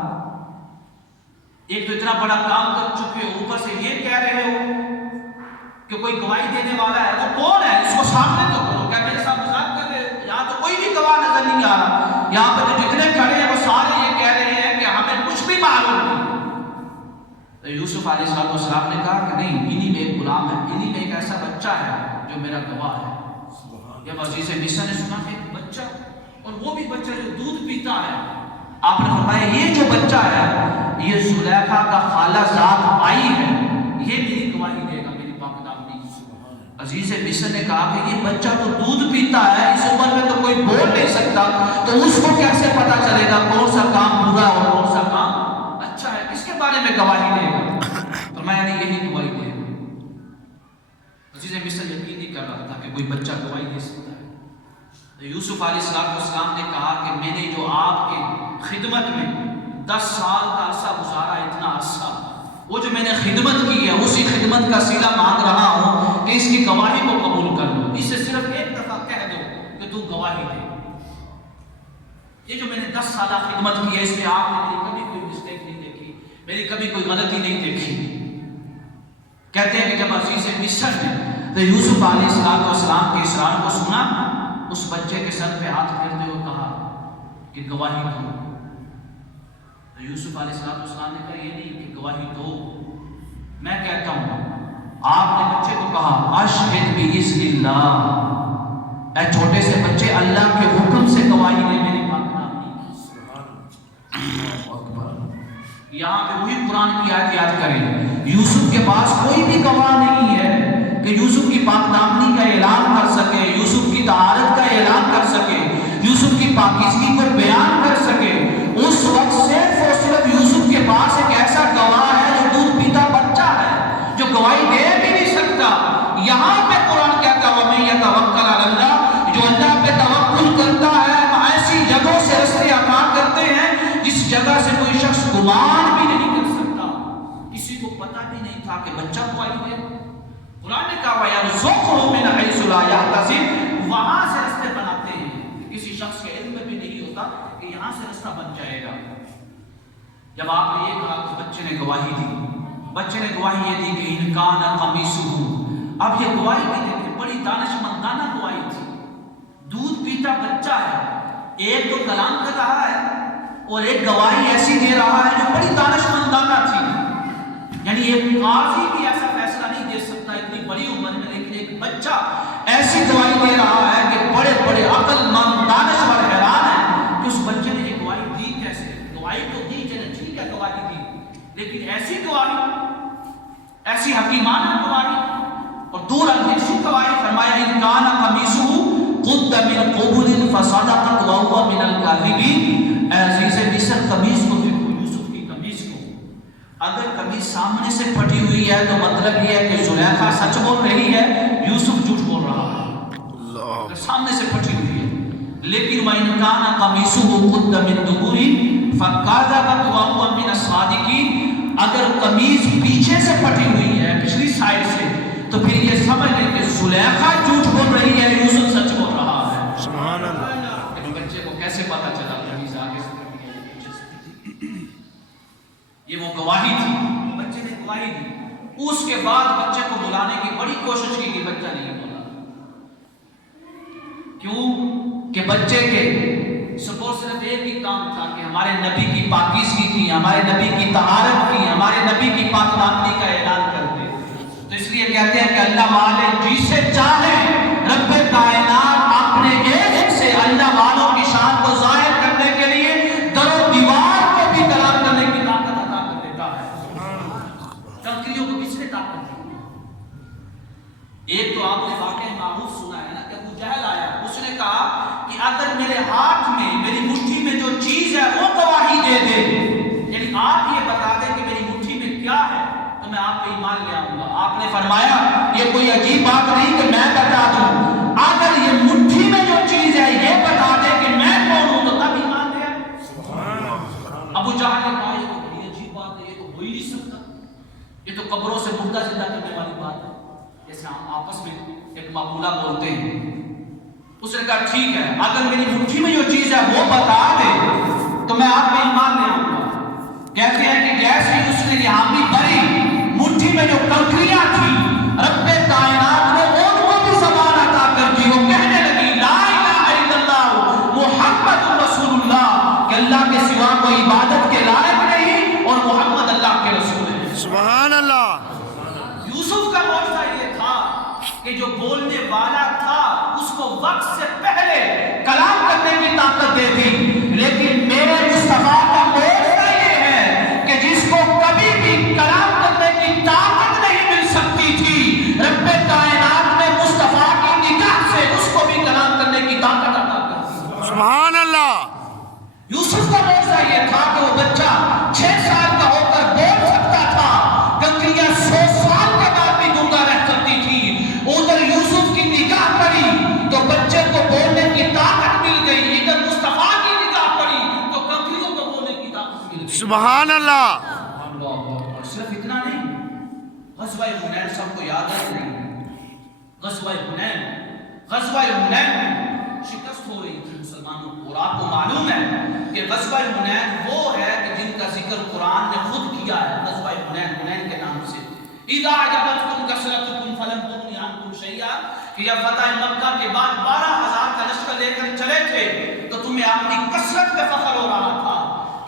ایک تو اتنا بڑا کام کر چکے ہو، اوپر سے یہ کہہ رہے ہو کہ کوئی گواہی دینے والا ہے. وہ کون ہے؟ اس کو سامنے تو کرو. کیا میرے ساتھ مذاق کر رہے ہو؟ یہاں تو کوئی بھی گواہ نظر نہیں آ رہا. یہاں پہ تو جتنے کھڑے ہیں وہ سارے یہ کہہ رہے ہیں کہ ہمیں کچھ بھی معلوم نہیں. تو یوسف علیہ السلام نے کہا کہ نہیں، انہی میں ایک غلام ہے، انہی میں ایک ایسا بچہ ہے جو میرا گواہ ہے. جب عزیز مصر نے سنا کہ ایک بچہ، اور وہ بھی بچہ جو دودھ پیتا ہے، آپ نے فرمایا یہ جو بچہ ہے یہ زلیخا کا خالہ زاد آئی ہے، یہ میری گواہی دے گا، میری پاک دامنی. عزیز مصر نے کہا کہ یہ بچہ تو دودھ پیتا ہے، اس عمر میں تو کوئی بول نہیں سکتا، تو اس کو کیسے پتا چلے گا کون سا کام برا اور کون سا کام اچھا ہے؟ کس کے بارے میں گواہی دے گا؟ فرمایا نہیں، یہی گواہی دے گا. عزیز مصر یقین نہیں کر رہا تھا کہ کوئی بچہ گواہی دے سکتا ہے. تو یوسف علیہ السلام نے کہا کہ میں نے جو آپ کے خدمت میں 10 سال کا عرصہ گزارا، اتنا عرصہ وہ جو میں نے خدمت کی ہے، اسی خدمت کا صلہ مانگ رہا ہوں کہ اس کی گواہی کو قبول کر لو. اس سے صرف ایک دفعہ کہہ دو کہ تو گواہی دے. یہ جو میں نے 10 سالہ خدمت کی ہے، اس میں آپ نے میری کبھی کوئی مسٹیک نہیں دیکھی، میری کبھی کوئی غلطی نہیں دیکھی. کہتے ہیں کہ جب عزیز مصر نے تو یوسف علیہ السلام کے اصرار کو سنا، اس بچے کے سر پہ ہاتھ پھیرتے ہوئے کہا کہ گواہی دو. تو یوسف علیہ السلام نے کہا یہ نہیں کہ گواہی دو، میں کہتا ہوں. آپ نے بچے کو کہا اشہد بِإِذْنِ اللَّهِ، اے چھوٹے سے بچے اللہ کے حکم سے گواہی دے میری پاک دامنی کی. یہاں پہ وہی قرآن کی آیت یاد کریں، یوسف کے پاس کوئی بھی گواہ نہیں ہے کہ یوسف کی پاک دامنی کا اعلان کر سکے، یوسف کی طہارت کا اعلان کر سکے، یوسف کی پاکیزگی کو بیان کر سکے. اس وقت صرف اور صرف یوسف کے پاس ایک ایسا گواہ ہے جو دودھ پیتا بچہ ہے، جو گواہی دے بھی نہیں سکتا. یہاں پہ قرآن کہتا ہے وَمَن يَتَوَکَّلْ عَلَى اللَّهِ، جو اللہ پہ توکل کرتا ہے، ہم ایسی جگہوں سے رستے عطا کرتے ہیں جس جگہ سے کوئی شخص گمان بھی نہیں کر سکتا. کسی کو پتہ بھی نہیں تھا کہ بچہ گواہی دے. قرآن نے کہا وَيَرْزُقْهُ مِنْ حَيْثُ لَا يَحْتَسِبُ، وہاں سے رستے بناتے ہیں کہ کسی شخص کے علم میں بھی نہیں ہوتا کہ یہاں سے رستہ بن جائے گا. جب آپ نے یہ کہا کہ بچے نے گواہی دی، بچے نے گواہی یہ دی کہ ان کان قمیصہ، اب یہ گواہی بھی دیکھیں، بڑی دانشمندانہ گواہی تھی. دودھ پیتا بچہ ہے، ایک تو کلام کر رہا ہے اور ایک گواہی ایسی دے رہا ہے جو بڑی دانشمندانہ تھی. یعنی ایک قاضی بھی ایسا فیصلہ نہیں دے سکتا اتنی بڑی عمر میں، لیکن ایک بچہ ایسی گواہی دے رہا ہے کہ بڑے بڑے عقل مند دانشور حیران ہیں کہ اس بچے نے یہ گواہی دی کیسے. گواہی تو دی، چلے ٹھیک ہے گواہی دی، لیکن ایسی گواہی، ایسی حکیمانہ گواہی اور دور اندیشی گواہی. فرمایا ان کان قمیصہ قد من قبل فصدقت وهو من الكاذبین. عزیز مصر قمیص کو دیکھو، یوسف کی قمیص کو. اگر قمیص سامنے سے پھٹی ہوئی ہے تو مطلب یہ ہے کہ زلیخا سچ بول رہی ہے، یوسف جھوٹ بول رہا ہے. اگر سامنے سے پھٹی ہوئی ہے. لیکن وَإِن كَانَ قَمِيصُهُ قُدَّ مِن دُبُرٍ فَكَذَبَتْ وَهُوَ مِنَ الصَّادِقِينَ. اگر قمیص پیچھے سے پھٹی ہوئی ہے، پچھلی سائڈ سے، تو پھر یہ سمجھ لیں کہ زلیخا جھوٹ بول رہی ہے، یوسف سچ بول رہا ہے. سبحان اللہ. لیکن بچے کو کیسے پتا چلا قمیص آگے سے پھٹی ہے پیچھے سے پھٹی؟ یہ وہ گواہی تھی، بچے نے گواہی دی. اس کے بعد بچے کو بلانے کی بڑی کوشش کی کہ بچہ نہیں بولا. کیوں کہ بچے کے سپورٹ صرف ایک ہی کام تھا کہ ہمارے نبی کی پاکیزگی کی، ہمارے نبی کی طہارت کی، ہمارے نبی کی پاک دامنی کا اعلان کر دے. تو اس لیے کہتے ہیں کہ اللہ والے جسے چاہیں رب کائنات اپنے عشق سے اللہ والوں کی شان کو ظاہر کرنے کے لیے در و دیوار کو بھی طلاق کرنے کی طاقت عطا کر دیتا ہے. کنکریوں کو کس نے طاقت دی؟ ایک تو آپ نے واقعہ معروف سنا ہے نا کہ ابو جہل آیا، اس نے کہا کہ اگر میرے ہاتھ میں، میری مٹھی میں جو چیز ہے وہ گواہی دے دے، یعنی آپ یہ بتا دیں کہ میری مٹھی میں کیا ہے تو میں آپ پہ ایمان لے آؤں گا. آپ نے فرمایا یہ کوئی عجیب بات نہیں کہ میں بتا دوں، اگر یہ مٹھی میں جو چیز ہے یہ بتا دے کہ میں کون ہوں تو تب ایمان اس نے کہا ٹھیک ہے، اگر میری مٹھی میں جو چیز ہے وہ بتا دے تو میں آپ پہ ایمان لے آؤں گا۔ کہتے ہیں کہ جیسے ہی اس نے یہ حامی بھری، مٹھی میں جو کنکریاں تھی، رب کائنات نے ان کو بھی زبان عطا کر دی، وہ کہنے لگی لا الہ الا اللہ محمد رسول اللہ، کہ اللہ کے سوا کوئی عبادت کے لائق نہیں اور محمد اللہ کے رسول ہے۔ سبحان اللہ۔ یوسف کا معجزہ یہ تھا کہ جو بولنے والا تھا اس کو وقت سے پہلے کلام کرنے کی طاقت دے دی، لیکن میرے مصطفیٰ کا معجزہ یہ ہے کہ جس کو کبھی بھی کلام کرنے کی طاقت نہیں مل سکتی تھی، رب کائنات نے مصطفیٰ کی نگاہ سے اس کو بھی کلام کرنے کی طاقت عطا کر دی۔ سبحان اللہ۔ یوسف کا معجزہ یہ تھا کہ وہ بچہ 6 سال کا ہو کر بول سکتا تھا، کنکریاں 100 سال کے بعد بھی گنگا رہ سکتی تھی۔ ادھر یوسف کی نگاہ پڑی تو بچے کو بولنے کی طاقت مل گئی، ادھر مصطفیٰ کی نگاہ پڑی تو کنکریوں کو بولنے کی طاقت مل گئی۔ سبحان اللہ۔ اور صرف اتنا نہیں، غزوہ حنین سب کو یاد ہے نہیں؟ غزوہ حنین میں شکست ہو رہی تھی مسلمانوں کو، اور آپ کو معلوم ہے کہ غزوہ حنین وہ ہے کہ جن کا ذکر قرآن نے خود کیا ہے، غزوہ حنین کے نام سے۔ اذا اعجبتکم کثرتکم فلم تغن عنکم شیئا، کہ جب فتح مکہ کے بعد 12,000 کا لشکر لے کر چلے تھے تو تمہیں اپنی کثرت پہ فخر ہو رہا تھا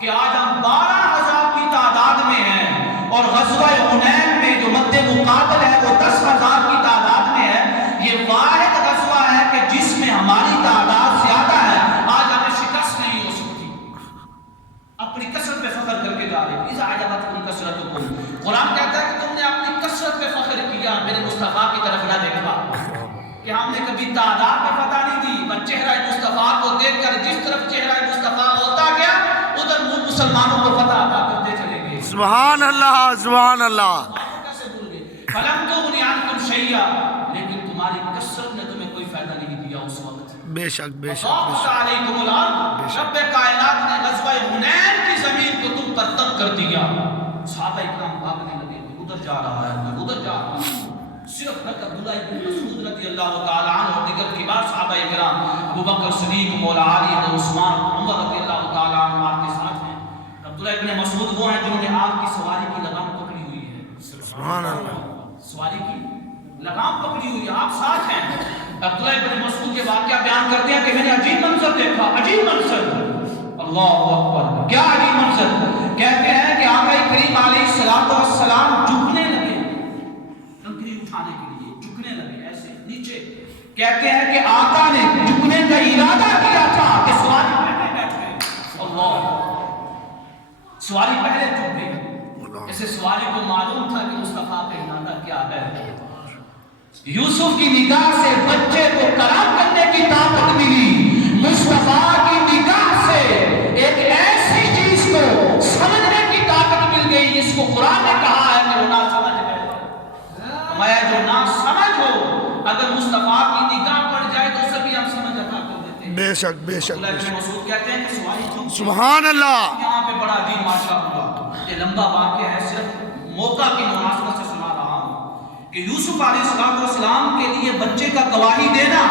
کہ آج ہم 12,000 کی تعداد میں ہیں، اور غزوہ حنین میں جو مد مقابل ہے وہ 10,000 کی تعداد میں ہے۔ یہ واحد غزوہ ہے کہ جس میں ہماری تعداد زیادہ ہے، آج ہمیں شکست نہیں ہو سکتی، اپنی کثرت پہ فخر کر کے جا رہے ہیں۔ اذا اعجبتکم کثرتکم، قرآن کہتا ہے کہ تم نے اپنی کثرت پہ فخر کیا، میرے مصطفیٰ کی طرف نہ دیکھا کہ ہم نے کبھی تعداد پہ فتح نہیں دی، بس چہرہ مصطفیٰ کو دیکھ کر جس طرف چہرہ مصطفیٰ ہوتا گیا ادھر مسلمانوں کو فتح عطا کرتے چلے گئے۔ سبحان اللہ۔ سبحان اللہ۔ کیسے بھول گئے؟ فلم تغن عنکم شیئا، لیکن تمہاری کثرت نے تمہیں کوئی فائدہ نہیں دیا اس وقت۔ بے شک بے شک۔ وَضَاقَتْ عَلَيْكُمُ الْأَرْضُ، رب کائنات نے غزوہ حنین کی زمین کو تم پر تنگ کر دیا۔ صحابہ اکرام بھاگنے لگے، ادھر جا رہا ہے، ادھر جا رہا ہے۔ صرف عبداللہ ابن مسعود رضی اللہ تعالیٰ عنہ اور دیگر کبار صحابہ اکرام، ابو بکر صدیق، مولا علی، عثمان، عمر رضی اللہ تعالیٰ عنہ آپ کے ساتھ ہیں۔ عبداللہ ابن مسعود وہ ہیں جنہوں نے آپ کی سواری کی لگام پکڑی ہوئی ہے۔ سبحان اللہ۔ سواری کی لگام پکڑی ہوئی ہے، آپ ساتھ ہیں۔ عبداللہ ابن مسعود یہ واقعہ بیان کرتے ہیں کہ میں نے عجیب منظر دیکھا، عجیب منظر، اللہ اکبر، کیا عجیب منظر؟ کہتے ہیں کہ آقا کریم علیہ السلام جھکنے لگے، کنکری اٹھانے کے لیے جھکنے لگے ایسے نیچے۔ کہتے ہیں کہ آقا نے جھکنے کا ارادہ کیا تھا کہ سواری پہلے بیٹھ گئے، اللہ، سواری پہلے جھک گئی، ایسے سواری کو معلوم تھا کہ مصطفیٰ کا ارادہ کیا ہے۔ یوسف کی نگاہ سے بچے کو کلام کرنے کی طاقت ملی، مصطفیٰ کی نگاہ سے ایک ایسی چیز کو سمجھنے کی طاقت مل گئی جس کو قرآن نے کہا ہے کہ وہ نہ سمجھ گئے۔ میں جو نہ سمجھ ہو اگر مصطفیٰ کی نگاہ پڑ جائے تو اسے بھی ہم سمجھ عطا کر دیتے ہیں۔ بے شک بے شک۔ عبداللہ ابن مسعود کہتے ہیں کہ سواری جھک گئی۔ سبحان اللہ۔ یہاں پہ بڑا عظیم واقعہ ہوا، یہ لمبا واقعہ ہے، صرف موقع کی مناسبت سے سنا رہا ہوں کہ یوسف علیہ السلام کے لیے بچے کا گواہی دینا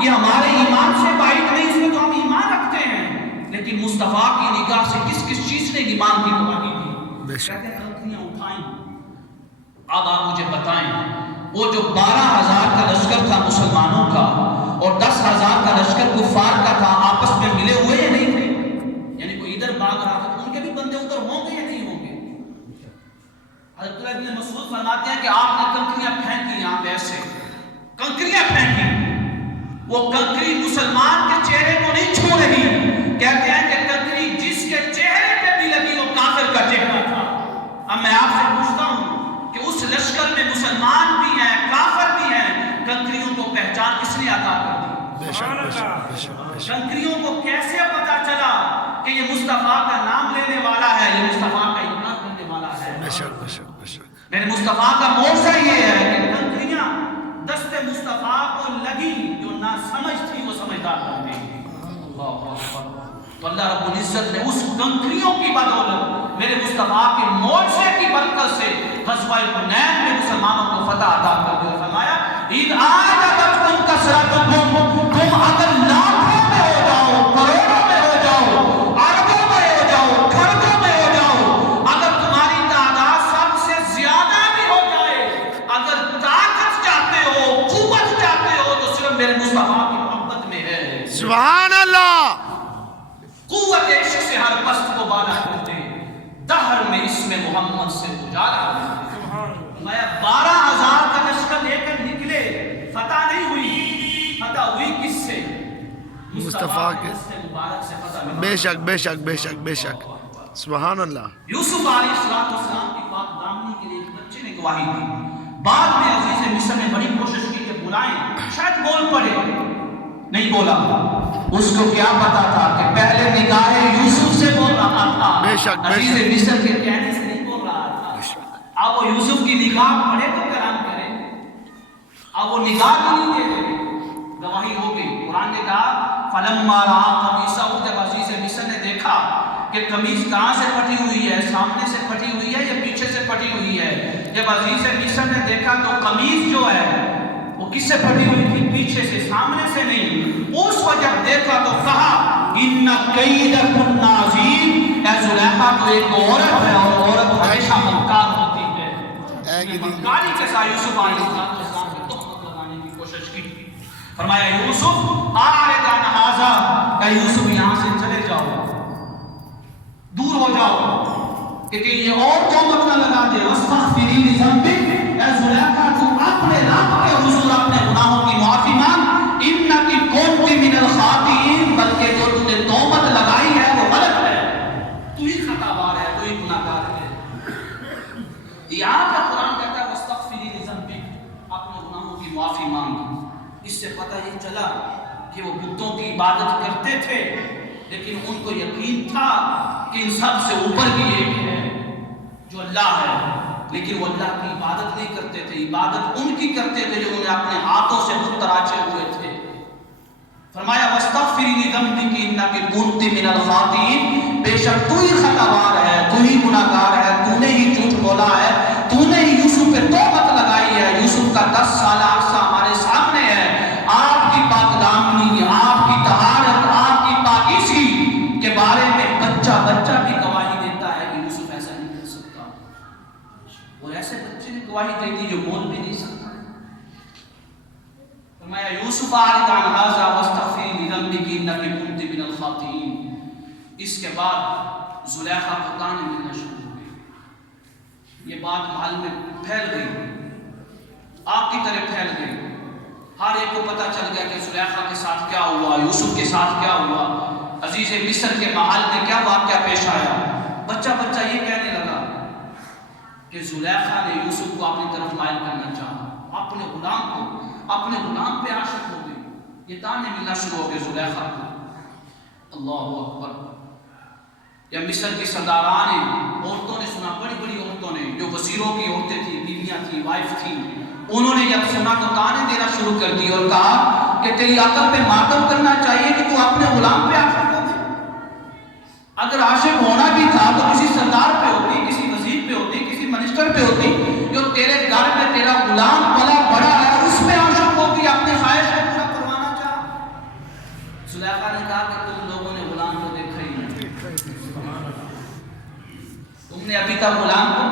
یہ ہمارے ایمان سے بعید نہیں، اس میں تو ہم ایمان رکھتے ہیں، لیکن مصطفیٰ کی نگاہ سے کس کس چیز نے ایمان کی گواہی دی؟ کہتے ہیں کنکریاں اٹھائیں۔ اب آپ مجھے بتائیں، وہ جو 12,000 کا لشکر تھا مسلمانوں کا اور 10,000 کا لشکر کفار کا تھا، آپس میں ملے ہوئے یا نہیں تھے؟ یعنی کوئی ادھر بھاگ رہا تھا، ان کے بھی بندے ادھر ہوں گے یا نہیں ہوں گے؟ حضرت ابن مسعود فرماتے ہیں کہ آپ نے کنکریاں پھینکی، یہاں پہ ایسے کنکریاں پھینکی، وہ کنکری مسلمان کے چہرے کو نہیں چھو رہی، کہتے ہیں کہ کنکری جس کے چہرے پہ بھی لگی وہ کافر کا چہرہ تھا۔ اب میں آپ سے پوچھتا ہوں کہ اس لشکر میں مسلمان بھی ہیں، کافر بھی ہیں، کنکریوں کو پہچان کس نے عطا کر دی؟ کنکریوں کو کیسے پتا چلا کہ یہ مصطفیٰ کا نام لینے والا ہے، یہ مصطفیٰ کا انکار کرنے والا ہے؟ میرے مصطفیٰ کا معجزہ یہ ہے کہ کنکریاں دست مصطفیٰ کو لگی، جو نہ سمجھ تھی وہ سمجھدار بن گئی۔ اللہ اکبر۔ تو اللہ رب العزت نے اس کنکریوں کی بدولت، میرے مصطفیٰ کے معجزے کی برکت سے غزوہ حنین میں مسلمانوں کو فتح عطا کر دیا۔ فرمایا اذ اعجبتکم کثرتکم، تم اگر لاکھوں میں ہو جاؤ، کروڑوں میں ہو جاؤ، اربوں میں ہو جاؤ، کھربوں میں ہو جاؤ، اگر تمہاری تعداد سب سے زیادہ بھی ہو جائے، اگر طاقت چاہتے ہو، قوت چاہتے ہو، تو صرف میرے مصطفیٰ کی محبت میں ہے۔ سبحان اللہ۔ قوت عشق سے ہر پست کو بالا کرتے، دہر میں اس میں محمد سے اجالا کرتے۔ میں 12,000 کا لشکر لے کر نکلے، فتح نہیں ہوئی، فتح ہوئی کس سے؟ مصطفیٰ کے مبارک سے فتح ہوئی۔ بے شک بے شک بے شک بے شک، سبحان اللہ۔ یوسف علیہ السلام کی پاک دامنی کے لیے ایک بچے نے گواہی دی۔ بعد میں عزیز مصر نے بڑی کوشش کی کہ بلائیں، شاید بول پڑے، نہیں بولا۔ اس کو کیا پتا تھا کہ پہلے نگاہ یوسف سے بول رہا تھا، بے شک بے عزیز شک مصر کے کہنے سے نہیں بول رہا تھا۔ اب وہ یوسف کی نگاہ پڑے تو کلام کرے، اب وہ نگاہ بھی نہیں دے رہے، گواہی ہو گئی۔ قرآن نے کہا فلما رأى قمیصہ، جب عزیز مصر نے دیکھا کہ قمیص کہاں سے پھٹی ہوئی ہے، سامنے سے پھٹی ہوئی ہے یا پیچھے سے پھٹی ہوئی ہے، جب عزیز مصر نے دیکھا تو قمیص جو ہے وہ کس سے پھٹی ہوئی تھی؟ پیچھے سے، سامنے سے نہیں۔ اس کو جب دیکھا تو کہا ان کیدکن عظیم، اے زلیخا تو ایک عورت ہے اور عورت ہمیشہ مکار ہوتی ہے۔ مکاری کے ساتھ یوسف علیہ السلام کی تہمت لگانے کی کوشش کی۔ فرمایا یوسف اعرض عن ھذا، کہ یوسف یہاں سے چلے جاؤ، دور ہو جاؤ، کہ یہ اور تہمت نہ لگا دے۔ واستغفری لذنبک، اے زلیخا تو اپنے رب کے حضور اپنے گناہوں کی معافی مانگ، انک کنت من الخاطئین، بلکہ جو تم نے تہمت لگائی ہے وہ غلط ہے، تو ہی خطا بار ہے، تو ہی گناہ گار ہے۔ یہاں پر قرآن کہتا ہے واستغفری لذنبک، اپنے گناہوں کی معافی مانگ۔ اس سے پتہ یہ چلا کہ وہ بتوں کی عبادت کرتے تھے، لیکن ان کو یقین تھا کہ ان سب سے اوپر بھی ایک ہے جو اللہ ہے، لیکن وہ اللہ کی عبادت نہیں کرتے تھے، عبادت ان کی کرتے تھے جو انہیں اپنے ہاتھوں سے بت تراچے ہوئے تھے۔ فرمایا واستغفری لذنبک انک کنت من الخاطئین، بے شک تو ہی خطا بار ہے، تو ہی گناہ گار ہے، تو نے ہی جھوٹ بولا ہے، تو نے ہی یوسف پہ تہمت لگائی ہے۔ یوسف کا 10 سالہ عرصہ ہمارے سامنے ہے، آپ کی پاک دامنی، آپ کی طہارت، آپ کی پاکیزگی کے بارے میں بچہ بھی گواہی دیتا ہے کہ یوسف ایسا نہیں کر سکتا، اور ایسے بچے نے گواہی دے دی جو بول بھی نہیں سکتا۔ فرمایا یوسف اعرض عن ھذا واستغفری لذنبک انک کنت من الخاطئین۔ اس کے بعد زلیخا کو تانے ملنا شروع ہو گئی، یہ بات محل میں پھیل گئی، آگ کی طرح پھیل گئی، ہر ایک کو پتہ چل گیا کہ زلیخا کے ساتھ کیا ہوا، یوسف کے ساتھ کیا ہوا، عزیز مصر کے محل میں کیا واقعہ پیش آیا۔ بچہ یہ کہنے لگا کہ زلیخا نے یوسف کو اپنی طرف مائل کرنا چاہا، اپنے غلام پہ عاشق ہو گئی، یہ تانے ملنا شروع ہو گئے زلیخا کو۔ اللہ اکبر۔ یا مصر کی سرداران عورتوں نے سنا، بڑی بڑی عورتوں نے جو وزیروں کی عورتیں تھیں، بیویاں تھیں، وائف تھیں، انہوں نے جب سنا تو تانے دینا شروع کر دی اور کہا کہ تیری عقل پہ ماتم کرنا چاہیے کہ تو اپنے غلام پہ عاشق ہو گئی۔ اگر عاشق ہونا بھی تھا تو کسی سردار پہ ہوتی، کسی وزیر پہ ہوتی، کسی منسٹر پہ ہوتی، جو تیرے گھر میں تیرا غلام پلا بڑا ہے اس پہ عاشق ہوتی، اپنی خواہش کو پورا کروانا چاہا۔ زلیخا نے کہا کہ تم لوگوں نے غلام کو دیکھا ہی نہیں، تم نے ابھی تک غلام کو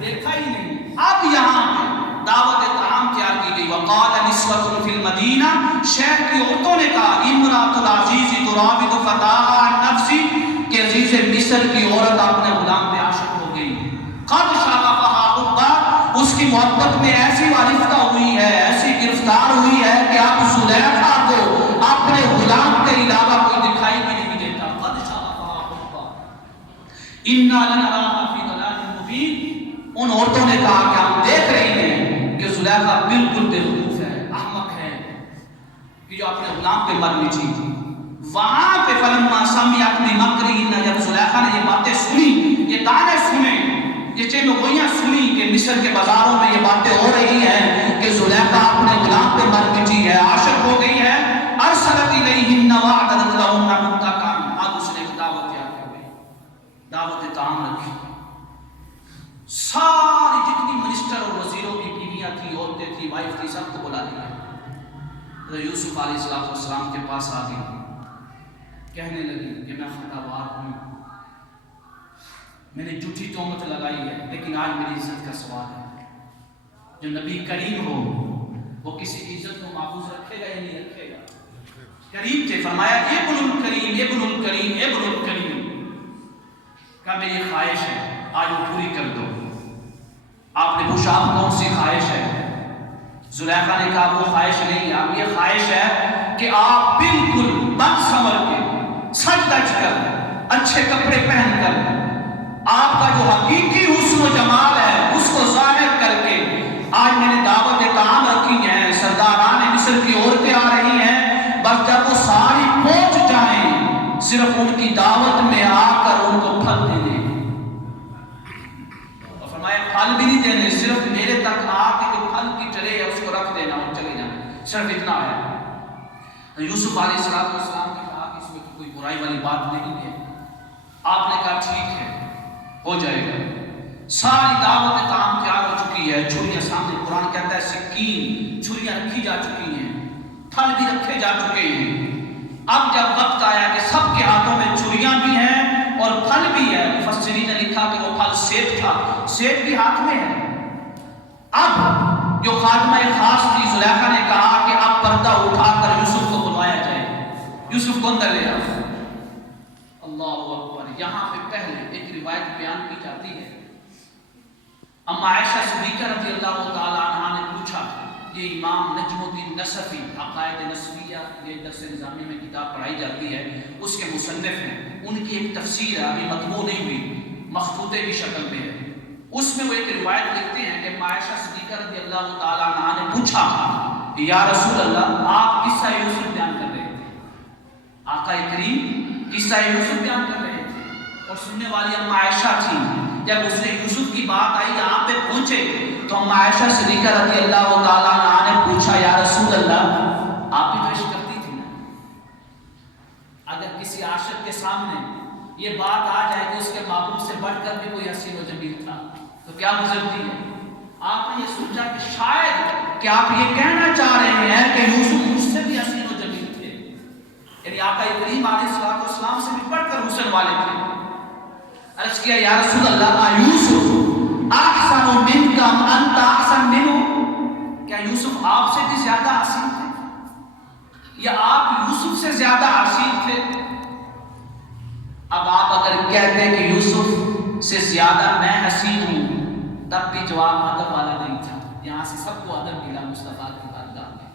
دیکھا ہی نہیں۔ اب یہاں پہ دعوت طعام تیار کی گئی۔ وقال نسوة فی المدینہ، شہر کی عورتوں نے کہا امرأۃ العزیز تراود فتاها عن نفسی، کہ عزیز مصر کی عورت اپنے غلام پہ عاشق ہو گئی۔ قد شغفها حبا، اس کی محبت میں ایسی وارفتہ ہوئی ہے، ایسی گرفتار ہوئی ہے کہ اب زلیخا کو اپنے غلام کے علاوہ کوئی دکھائی بھی نہیں دیتا۔ قد شغفها حبا انا لنراها فی ضلال مبین۔ ان عورتوں نے کہا کہ ہم دیکھ رہے ہیں کہ زلیخا بالکل بیوقوف ہے، احمق ہے، کہ جو اپنے غلام پہ مر مچی تھی۔ وہاں پہ فلما سمعت بمکرہن، جب زلیخا نے یہ باتیں سنی، یہ تانے سنے، یہ چیمگوئیاں سنی کہ مصر کے بازاروں میں یہ باتیں ہو رہی ہیں کہ زلیخا اپنے غلام پہ مر مچی ہے، عاشق ہو گئی ہے، ارسلت الیہن واعتدت لہن متکئا، اب اس نے ایک دعوت تیار کر دی، دعوت طعام رکھی۔ ساری جتنی منسٹر اور وزیروں کی بیویاں تھیں، عورتیں تھیں، وائف تھی سب کو بلا لیا. تو یوسف علیہ السلام کے پاس آ گئی, کہنے لگی کہ میں خطاوار ہوں, میں نے جھوٹی تہمت لگائی ہے, لیکن آج میری عزت کا سوال ہے. جو نبی کریم ہو وہ کسی کی عزت کو محفوظ رکھے گا یا نہیں رکھے گا؟ کریم تھے, فرمایا ابن الکریم ابن الکریم ابن الکریم. کہا میری خواہش ہے آج وہ پوری کر دو. آپ نے پوچھا آپ کون سی خواہش ہے؟ زلیخا نے کہا وہ خواہش نہیں, آپ یہ خواہش ہے کہ آپ بالکل بن سنور کے سج دج کر اچھے کپڑے پہن کر آپ کا جو حقیقی حسن و جمال ہے اس کو ظاہر کر کے آج میں نے دعوت کام رکھی ہیں, سرداران مصر کی عورتیں آ رہی ہیں, بس جب وہ ساری پہنچ جائیں صرف ان کی دعوت میں آ کر ان کو پھل دے دیں. اور فرمایا پھل بھی نہیں دینے, صرف میرے تک آ کے جو پھل کی ٹرے ہے اس کو رکھ دینا اور چلے جانا, صرف اتنا ہے. یوسف علیہ السلام نے کہا کہ اس میں کوئی برائی والی بات نہیں ہے. آپ نے کہا ٹھیک ہے ہو جائے گا. ساری دعوت کام تیار ہو چکی ہے, چھریاں سامنے, قرآن کہتا ہے سکین چھریاں رکھی جا چکی ہیں, پھل بھی رکھے جا چکے ہیں. اب جب وقت آیا کہ سب کے ہاتھوں میں چھریاں بھی ہیں اور پھل بھی ہے, مفسرین نے لکھا کہ وہ پھل سیب تھا, سیب بھی ہاتھ میں ہے. اب جو خادمہ خاص تھی زلیخا نے کہا کہ اب پردہ اٹھا کر یوسف کو بلوایا جائے, یوسف کو اندر لے آؤ. اللہ اکبر. یہاں پہ پہلے ایک روایت بیان کی جاتی ہے, اما عائشہ صدیقہ رضی اللہ تعالی عنہا نے پوچھا, یہ امام نجم الدین نصفی عقائد نصفیہ, یہ درس نظامی میں کتاب پڑھائی جاتی ہے, اس کے مصنف ہیں, ان کی ایک تفسیر ہے, ابھی مطبوع نہیں ہوئی, مخطوطے کی شکل میں ہے. اس میں وہ ایک روایت لکھتے ہیں کہ اما عائشہ صدیقہ رضی اللہ تعالی عنہا نے پوچھا یا رسول اللہ آپ قصہ یوسف بیان کر رہے تھے, آقا کریم قصہ یوسف بیان کر رہے تھے, اور سننے والی اما عائشہ تھی. جب اس نے یوسف کی بات آئی یہاں پہ پہنچے تو اما عائشہ صدیقہ رضی اللہ تعالیٰ عنہ نے پوچھا یا رسول اللہ آپ بھی تو عشق کرتی تھی نا, اگر کسی عاشق کے سامنے یہ بات آ جائے کہ اس کے محبوب سے بڑھ کر بھی کوئی حسین و جمیل تھا تو کیا گزرتی ہے. آپ نے یہ سوچا کہ شاید کہ آپ یہ کہنا چاہ رہے ہیں کہ یوسف مجھ سے بھی حسین و جمیل تھے, یعنی آقا کریم علیہ السلام سے بھی بڑھ کر حسن والے تھے. عرض کیا یا رسول اللہ یوسف احسن منک ام انت احسن منہ, کیا یوسف آپ سے بھی زیادہ حسین تھے یا آپ یوسف سے زیادہ حسین تھے؟ اب آپ اگر کہتے کہ یوسف سے زیادہ میں حسین ہوں تب بھی جواب ادب والا نہیں تھا, یہاں سے سب کو ادب ملا مصطفیٰ کی بارگاہ میں.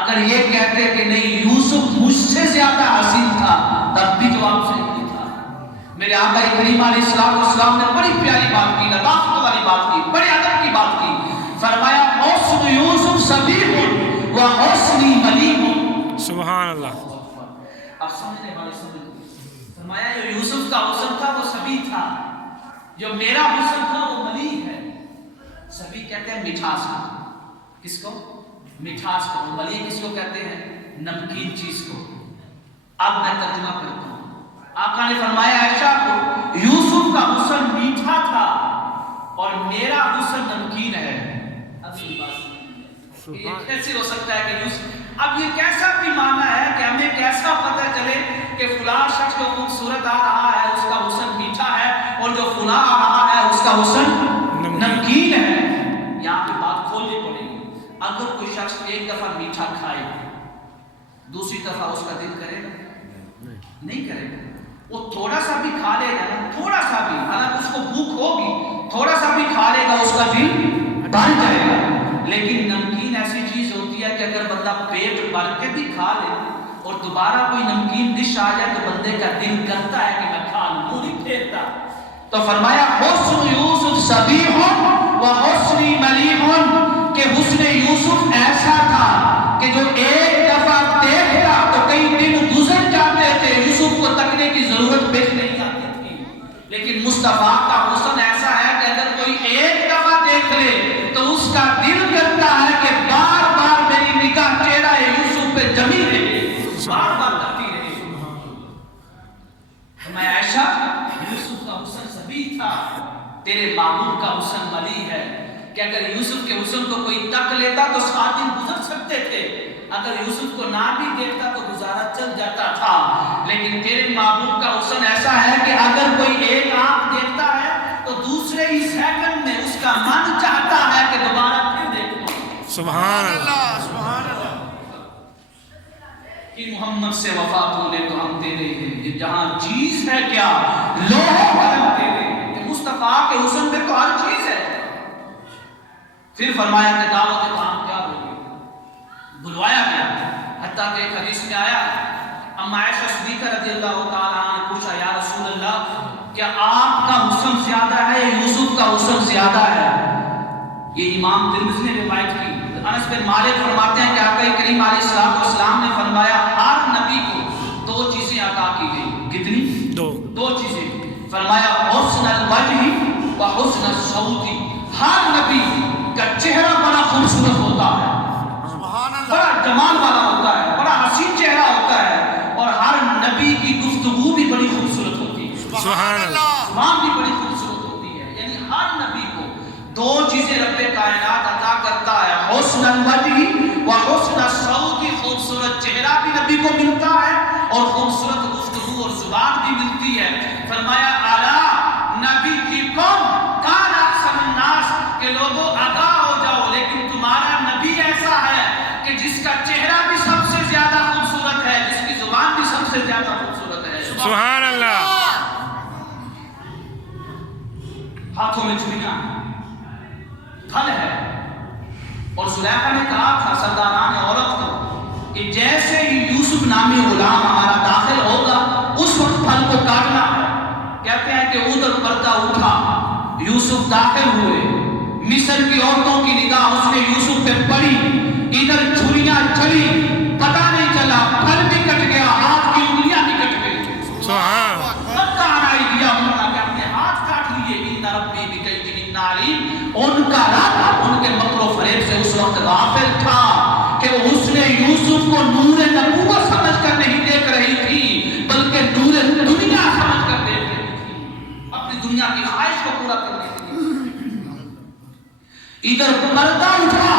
اگر یہ کہتے کہ نہیں یوسف مجھ سے زیادہ حسین تھا تب بھی جواب صحیح نہیں تھا. میرے آقا کریم علیہ السلام نے بڑی پیاری بات کی, لطافت والی بات کی, بڑے ادب کی بات کی. فرمایا حسن یوسف صبیح و حسنی ملیح. سبحان اللہ. اب سمجھنے والے سمجھ. فرمایا جو یوسف کا حسن تھا وہ صبیح تھا, جو میرا حسن تھا وہ ملیح ہے. صبیح کہتے ہیں مٹھاس کو, کس کو؟ مٹھاس کو. ملیح کس کو کہتے ہیں؟ نمکین چیز کو. اب میں ترجمہ کرتا ہوں. آقا نے فرمایا عائشہ کو یوسف کا حسن میٹھا تھا اور میرا حسن نمکین ہے. اب یہ بات یہ کیسے ہو سکتا ہے کہ یوسف, اب یہ کیسا بھی معنی ہے کہ ہمیں کیسا پتہ چلے کہ فلاں شخص جو خوبصورت آ رہا ہے اس کا حسن میٹھا ہے اور جو فلاں آ رہا ہے اس کا حسن نمکین ہے. یہاں پہ بات کھولنی پڑے گی. اگر کوئی شخص ایک دفعہ میٹھا کھائے دوسری دفعہ اس کا دل کرے نہیں کرے گا. وہ تھوڑا سا بھی کھا لے گا, تھوڑا سا بھی, حالانکہ اس کو بھوک ہوگی, تھوڑا سا بھی کھا لے گا اس کا دل بھر جائے گا. لیکن نمکین ایسی چیز ہوتی ہے کہ اگر بندہ پیٹ بھر کے بھی کھا لے اور دوبارہ کوئی نمکین ڈش آ جائے تو بندے کا دل کرتا ہے کہ میں کھا لوں, وہ نہیں پھیرتا. تو فرمایا حسن یوسف صبیح و حسنی ملیح, کہ حسن یوسف ایسا تھا کہ جو ایک دفعہ دیکھتا تو کئی دن گزر جاتے تھے, یوسف کو تکنے کی ضرورت پیش نہیں آتی تھی. لیکن مصطفیٰ کا حسن ایسا ہے کہ اگر کوئی ایک دفعہ دیکھ لے تو اس کا دل کرتا ہے کہ بار بار میری نگاہ چہرہ یوسف پہ جمی رہے, بار بار کرتی رہے. میں عائشہ یوسف کا حسن صبیح تھا, تیرے محبوب کا حسن ملیح ہے. کہ اگر یوسف کے حسن کو کوئی تک لیتا تو 7 دن گزر سکتے تھے، اگر یوسف کو نہ بھی دیکھتا تو گزارا چل جاتا تھا، لیکن تیرے محبوب کا حسن ایسا ہے کہ اگر کوئی ایک آنکھ دیکھتا ہے تو دوسرے ہی سیکنڈ میں اس کا من چاہتا ہے کہ دوبارہ پھر دیکھو۔ سبحان اللہ، سبحان اللہ۔ کہ محمد سے وفا تو نے تو ہم تیرے ہیں، جہاں چیز ہے کیا لوہے قلم تیرے ہیں، کہ مصطفیٰ کے حسن میں تو ہر چیز ہے۔ پھر فرمایا کہ دعوت کام کیا ہوگی، بلوایا گیا، حتیٰ کہ ایک حدیث میں آیا، اما عائشہ صدیقہ رضی اللہ تعالیٰ عنہ نے پوچھا یا رسول اللہ کیا آپ کا حسن زیادہ ہے یا یوسف کا حسن زیادہ ہے؟ یہ امام ترمذی نے روایت کی۔ انس بن مالک فرماتے ہیں کہ آقا کریم علیہ السلام نے فرمایا ہر نبی کو 2 چیزیں عطا کی گئی۔ کتنی؟ 2 چیزیں۔ فرمایا حسن الوجہ و حسن الصوت، ہر نبی کا چہرہ بڑا خوبصورت ہوتا ہے، بڑا جمال والا ہوتا ہے، بڑا حسین چہرہ ہوتا ہے، اور ہر نبی کی گفتگو بھی بڑی خوبصورت ہوتی ہے، سبحان اللہ، زبان بھی بڑی خوبصورت ہوتی ہے۔ یعنی ہر نبی کو 2 چیزیں رب کائنات عطا کرتا ہے، حسن الوجہ و حسن الصوت، خوبصورت چہرہ بھی نبی کو ملتا ہے اور خوبصورت گفتگو اور زبان بھی ملتی ہے۔ فرمایا اعلیٰ نبی کی قوم کان احسن الناس، کہ لوگوں آگاہ ہو جاؤ، لیکن تمہارا نبی ایسا ہے کہ جس کا چہرہ بھی سب سے زیادہ خوبصورت ہے، جس کی زبان بھی سب سے زیادہ خوبصورت ہے۔ سبحان اللہ۔ ہاتھوں میں چھریاں، پھل ہے، اور زلیخا نے کہا تھا سرداران عورت کو کہ جیسے ہی یوسف نامی غلام ہمارا داخل ہوگا اس وقت پھل کو کاٹنا ہے۔ کہتے ہیں کہ ادھر پردہ اٹھا، یوسف داخل ہوئے، مصر کی عورتوں کی نگاہ اس نے یوسف پہ پڑی، ادھر چھریاں چلی، پتہ نہیں چلا، پھل بھی کٹ گیا، ہاتھ کی انگلیاں بھی کٹ گئی۔ سبحان اپنے ہاتھ کاٹ لیے۔ ان ربی بکیدہن علیم، ان کا رب ان کے مکر و فریب سے اس وقت غافل تھا کہ اس نے یوسف کو نور نبوت سمجھ کر نہیں دیکھ رہی تھی، بلکہ نور دنیا سمجھ کر دیکھ رہی تھی، اپنی دنیا کی خواہش کو پورا کرنے کے لیے۔ ادھر پردہ اٹھا،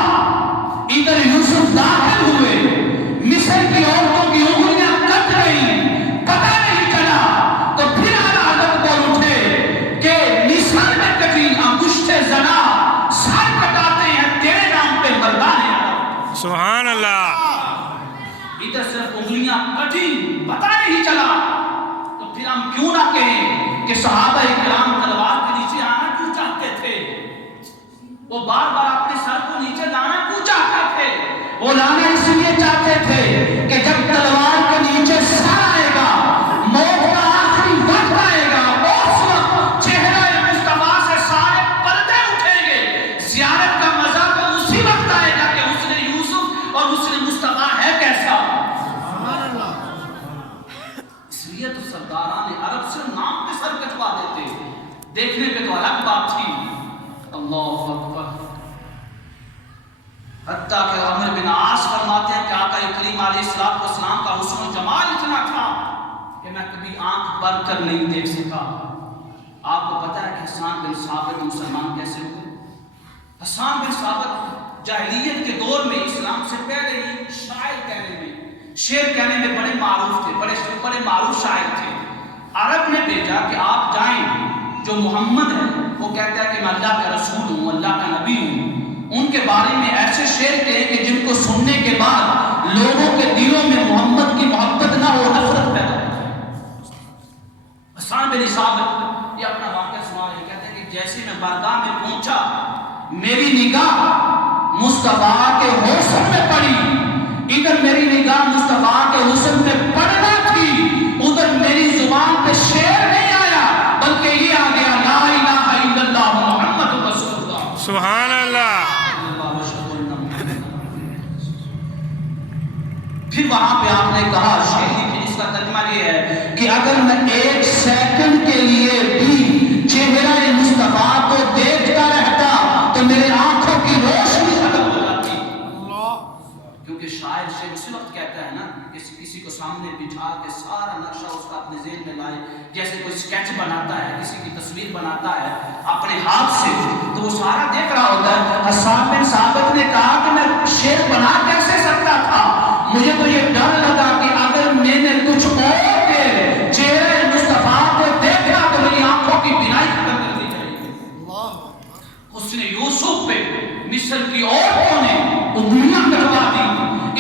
ادھر یوسف داخل ہوئے، مصر کی عورتوں کی انگلیاں کٹ گئی، پتہ نہیں چلا، تو پھر حضرت بول اٹھے کہ مصر میں کٹی انگشت زنا سر کٹاتے ہیں تیرے نام پہ مردان ہے۔ سبحان اللہ۔ ادھر صرف انگلیاں کٹی، پتہ نہیں چلا، تو پھر ہم کیوں نہ کہیں کہ صحابہ کرام تلوار کے نیچے آنا کیوں چاہتے تھے؟ وہ بار بار اپنے سر کو نیچے لانا کیوں چاہتے تھے؟ وہ لانا اس لیے چاہتے تھے کہ جب تلوار کے نیچے سر آئے گا، موت کا آخری وقت آئے گا، اس وقت چہرہ مصطفیٰ سے سارے پردے اٹھیں گے، زیارت کا مزہ تو اسی وقت آئے گا کہ حسن یوسف اور حسن مصطفیٰ ہے کیسا۔ اس لیے تو سرداران عرب سے نام پہ سر کٹوا دیتے، دیکھنے پہ تو الگ بات تھی۔ اللہ اکبر۔ حتیٰ کہ عمر بن عاص فرماتے ہیں کہ آقا کریم علیہ السلام کا حسن و جمال اتنا تھا کہ میں کبھی آنکھ بھر کر نہیں دیکھ سکا۔ آپ کو پتہ ہے کہ حسان بن ثابت مسلمان کیسے ہوئے؟ حسان بن ثابت جاہلیت کے دور میں، اسلام سے پہلے ہی شاعر کہنے میں، شعر کہنے میں بڑے معروف تھے، بڑے معروف شاعر تھے۔ عرب نے بھیجا کہ آپ جائیں، جو محمد ہے وہ کہتا ہے کہ میں اللہ کا رسول ہوں، اللہ کا نبی ہوں، ان کے بارے میں ایسے شعر کہیں کہ جن کو سننے کے بعد لوگوں کے دلوں میں محمد کی محبت نہ ہو، نفرت پیدا ہو۔ حسان بن ثابت یہ اپنا واقعہ سنا رہے، کہتے ہیں کہ جیسے میں بارگاہ میں پہنچا، میری نگاہ مصطفیٰ کے حسن میں پڑی، ادھر میری نگاہ مصطفیٰ کے حسن میں پڑنا تھی، ادھر میری زبان پہ شعر نہیں آیا، بلکہ یہ آ گیا لا الہ الا اللہ محمد رسول اللہ۔ سبحان اللہ۔ پھر وہاں پہ آپ نے کہا، شعر لکھی جس کا ترجمہ یہ ہے کہ اگر میں 1 سیکنڈ کے لیے بھی چہرہ مصطفیٰ کو دیکھتا رہتا تو میرے آنکھوں کی روشنی ختم ہو جاتی۔ کیونکہ شاعر اسی وقت کہتا ہے نا کسی کو سامنے بٹھا کے سارا نقشہ اس کا اپنے ذہن میں لائے، جیسے کوئی سکیچ بناتا ہے، کسی کی تصویر بناتا ہے اپنے ہاتھ سے، تو وہ سارا دیکھ رہا ہوتا ہے۔ حسان بن ثابت نے کہا کہ میں شعر بنا کیسے سکتا تھا، مجھے تو یہ ڈر لگا کہ اگر میں نے کچھ اور کے چہرے مصطفیٰ کو دیکھا تو میری آنکھوں کی بینائی ختم کر دی جائے گی۔ اس نے یوسف پہ مصر کی عورتوں نے انگلیاں کٹوا دی۔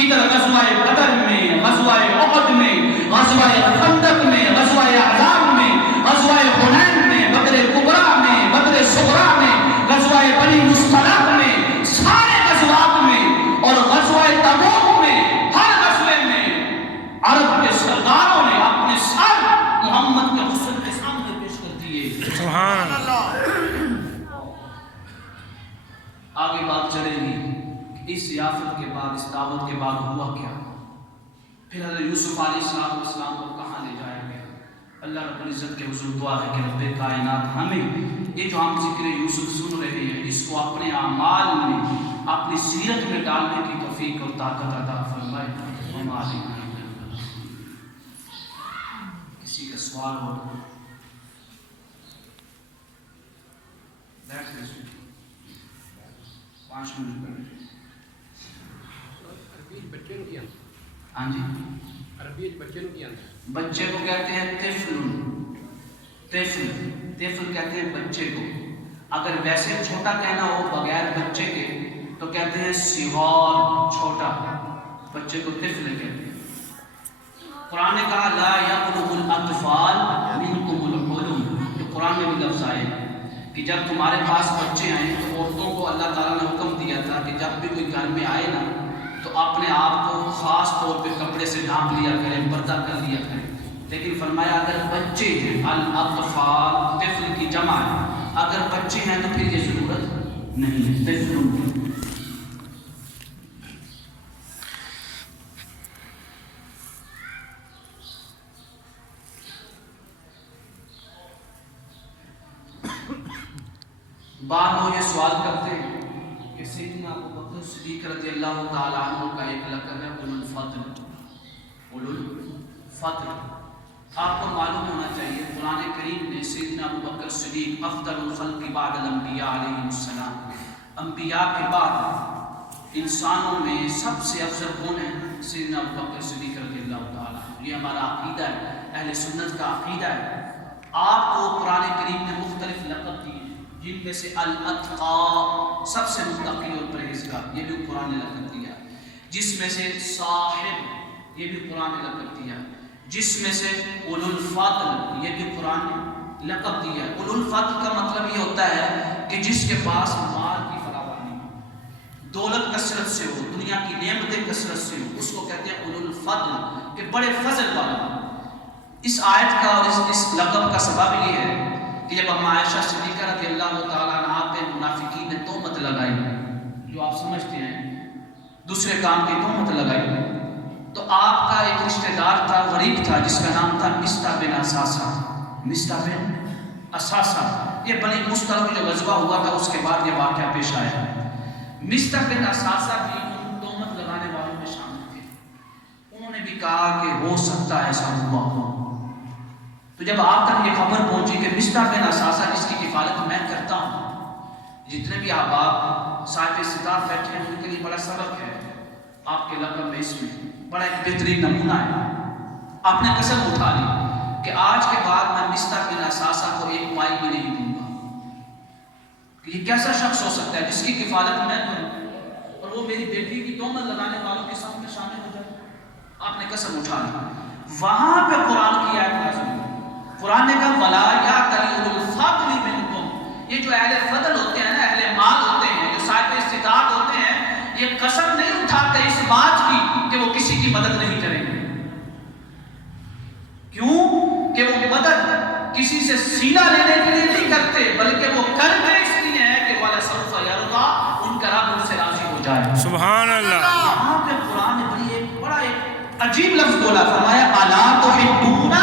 ادھر غزوہ بدر میں، غزوہ احد میں، غزوہ خندق میں، غزوہ احزاب میں، غزوہ حنین میں، بدر کبریٰ میں، بدر صغریٰ میں، غزوہ بنی مصطلق میں، سارے غزوات میں اور غزوہ تبوک میں، ہر غزوے میں عرب کے سرداروں نے اپنے سر محمد کے حسن کے سامنے پیش کر دیے۔ سبحان اللہ۔ آگے بات چلے گی کہ اس ضیافت کے بعد، اس دعوت کے بعد ہوا کیا، پھر حضرت یوسف علیہ السلام کو کہاں لے جایا گیا۔ اللہ رب العزت کے حضور دعا ہے کہ رب کائنات ہمیں یہ جو ہم ذکر یوسف سن رہے ہیں اس کو اپنے اعمال میں، اپنی سیرت میں ڈالنے کی توفیق اور طاقت عطا فرمائے۔ کسی کا سوال ہو بیٹھ کے 5 منٹ کر۔ ہاں جی، بچے کو کہتے ہیں طفل، طفل کہتے ہیں بچے کو۔ اگر ویسے چھوٹا کہنا ہو بغیر بچے کے تو کہتے ہیں صغار، چھوٹا، بچے کو طفل کہتے ہیں۔ قرآن نے کہا لا یبلغ الاطفال منکم الحلم، تو قرآن میں بھی لفظ آئے کہ جب تمہارے پاس بچے آئیں تو عورتوں کو اللہ تعالیٰ نے حکم دیا تھا کہ جب بھی کوئی گھر میں آئے نا تو اپنے آپ کو خاص طور پہ کپڑے سے ڈھانپ لیا کریں، پردہ کر لیا کریں۔ لیکن فرمایا اگر بچے ہیں، الاطفال طفل کی جمع ہے، اگر بچے ہیں تو پھر یہ ضرورت نہیں ہے، طفل۔ بعض لوگ یہ سوال کرتے ہیں کہ سیدنا ابو بکر صدیق رضی اللہ تعالیٰ عنہ کا ایک لقب ہے اولو الفضل، اولو الفضل۔ آپ کو معلوم ہونا چاہیے قرآن کریم نے سیدنا ابو بکر صدیق افضل الخلق بعد الانبیاء علیہ السلام، انبیاء کے بعد انسانوں میں سب سے افضل کون ہے؟ سیدنا ابو بکر صدیق رضی اللہ تعالیٰ عنہ۔ یہ ہمارا عقیدہ ہے، اہل سنت کا عقیدہ ہے۔ آپ کو قرآن کریم نے مختلف لقب دیے جن میں سے الاتقا، سب سے متقی اور پرہیزگار، یہ بھی قرآن نے لقب دیا۔ جس میں سے صاحب، یہ بھی قرآن نے لقب دیا۔ جس میں سے اولو الفضل، یہ بھی قرآن نے لقب دیا۔ اولو الفضل کا مطلب یہ ہوتا ہے کہ جس کے پاس مال کی فراوانی ہو، دولت کثرت سے ہو، دنیا کی نعمتیں کثرت سے ہو، اس کو کہتے ہیں اولو الفضل، کہ بڑے فضل والا۔ اس آیت کا اور اس لقب کا سبب یہ ہے کہ جب اما عائشہ صدیقہ رضی اللہ تعالیٰ عنہ پہ منافقین نے تہمت لگائی، جو آپ سمجھتے ہیں دوسرے کام کی تہمت لگائی، تو آپ کا ایک رشتہ دار تھا، غریب تھا، جس کا نام تھا مصطح بن اساسہ۔ مصطح بن اساسہ، یہ بنی مصطلق جو غزوہ ہوا تھا اس کے بعد یہ واقعہ پیش آیا۔ مصطح بن اساسہ بھی ان تہمت لگانے والوں میں شامل تھے۔ انہوں نے بھی کہا کہ ہو سکتا ہے ایسا ہوا ہو۔ تو جب آپ تک یہ خبر پہنچی کہ مصطح بن اساسہ جس کی کفالت میں کرتا ہوں، جتنے بھی احباب صاحب ستار بیٹھے ہیں ان کے لیے بڑا سبق ہے آپ کے لقب میں، اس میں بڑا ایک بہترین نمونہ ہے۔ آپ نے قسم اٹھا لی کہ آج کے بعد میں مصطح بن اساسہ کو ایک پائی بھی نہیں دوں گا، کہ یہ کیسا شخص ہو سکتا ہے جس کی کفالت میں کروں اور وہ میری بیٹی کی تہمت لگانے والوں کے ساتھ میں شامل ہو جائے۔ آپ نے قسم اٹھا لی۔ وہاں پہ قرآن کی آیت نازل ہوئی۔ قرآن نے کہا وَلَا يَأْتَلِ أُولُو الْفَضْلِ مِنْكُمْ، یہ جو اہل فضل ہوتے ہیں نا، اہل مال ہوتے ہیں، جو صاحب استطاعت ہوتے ہیں، یہ قسم نہیں اٹھاتے اس بات کی کہ وہ کسی کی مدد نہیں کریں گے۔ کیوں کہ وہ مدد کسی سے سینہ لینے کے لیے نہیں کرتے، بلکہ وہ کرتے اس لیے ہے کہ وَلَسَوْفَ يَرْضَىٰ، ان کا رب ان سے راضی ہو جائے۔ سبحان اللہ۔ یہاں پہ قرآن نے بڑا ایک عجیب لفظ بولا، فرمایا أَلَا تُحِبُّونَ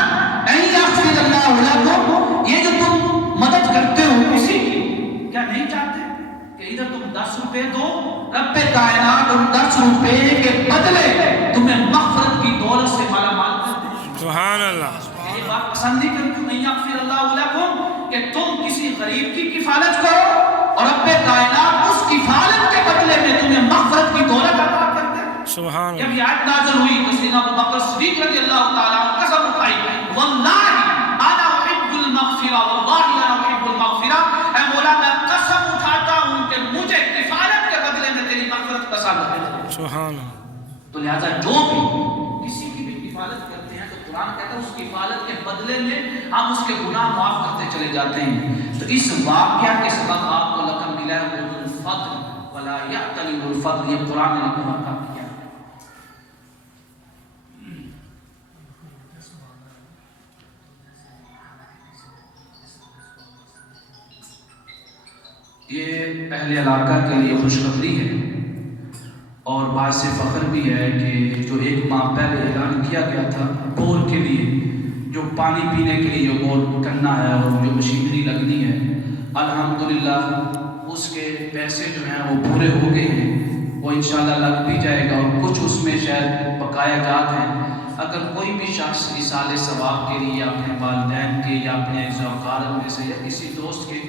أَن يَغْفِرَ اللَّهُ لَكُمْ، یہ جو تم مدد کرتے ہو کسی کی، کیا نہیں چاہتے کہ ادھر تم 10 روپے دو، رب کائنات ان 10 روپے کے بدلے تمہیں مغفرت کی دولت غریب کی کفالت کرو اور رب کائنات اس کفالت کے بدلے میں تمہیں مغفرت کی دولت عطا کرتے ہیں. سبحان جب اللہ. یہ آیت نازل ہوئی تو سیدنا ابو بکر صدیق رضی اللہ تعالیٰ عنہ قسم اٹھائی, واللہ انا احب المغفرہ, واللہ انا احب المغفرہ, اے مولا میں قسم اٹھاتا ہوں کہ مجھے کفالت کے بدلے میں تیری مغفرت پسند ہے. سبحان اللہ. تو لہذا جو بھی کسی کی بھی کفالت کرتے ہیں تو قرآن کہتا ہے اس کفالت کے بدلے میں ہم اس کے گناہ معاف کرتے چلے جاتے ہیں. تو اس واقعہ کے سبب آپ کو لقب ملا ہے اولو الفضل ولا یأتل اولو الفضل, یہ قرآن نے لقب عطا کیا. یہ اہل علاقہ کے لیے خوشخبری ہے اور باعث فخر بھی ہے کہ جو ایک ماہ پہلے اعلان کیا گیا تھا بور کے لیے, جو پانی پینے کے لیے جو بور کرنا ہے اور جو مشینری لگنی ہے, الحمدللہ اس کے پیسے جو ہیں وہ پورے ہو گئے ہیں, وہ انشاءاللہ لگ بھی جائے گا اور کچھ اس میں شاید بقایا جات ہیں. اگر کوئی بھی شخص ایصال ثواب کے لیے اپنے والدین کے یا اپنے اقارب میں سے یا کسی دوست کے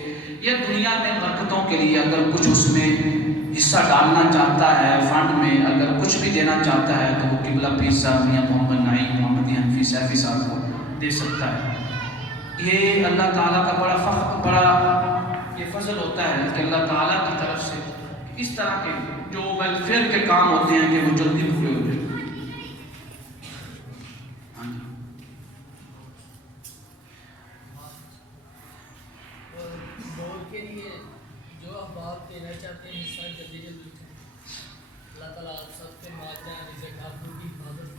یا دنیا میں برکتوں کے لیے اگر کچھ اس میں حصہ ڈالنا چاہتا ہے, فنڈ میں اگر کچھ بھی دینا چاہتا ہے تو وہ قبلہ پیر صاحب میاں محمد نعیم محمد حنفی سیفی صاحب کو دے سکتا ہے. یہ اللہ تعالیٰ کا بڑا فخر, بڑا یہ فضل ہوتا ہے کہ اللہ تعالیٰ کی طرف سے اس طرح کے جو ویلفیئر کے کام ہوتے ہیں کہ وہ جلدی پورے ہو جائیں. اللہ تعالیٰ آپ سب کے ماجرا رزق آپ کی حفاظت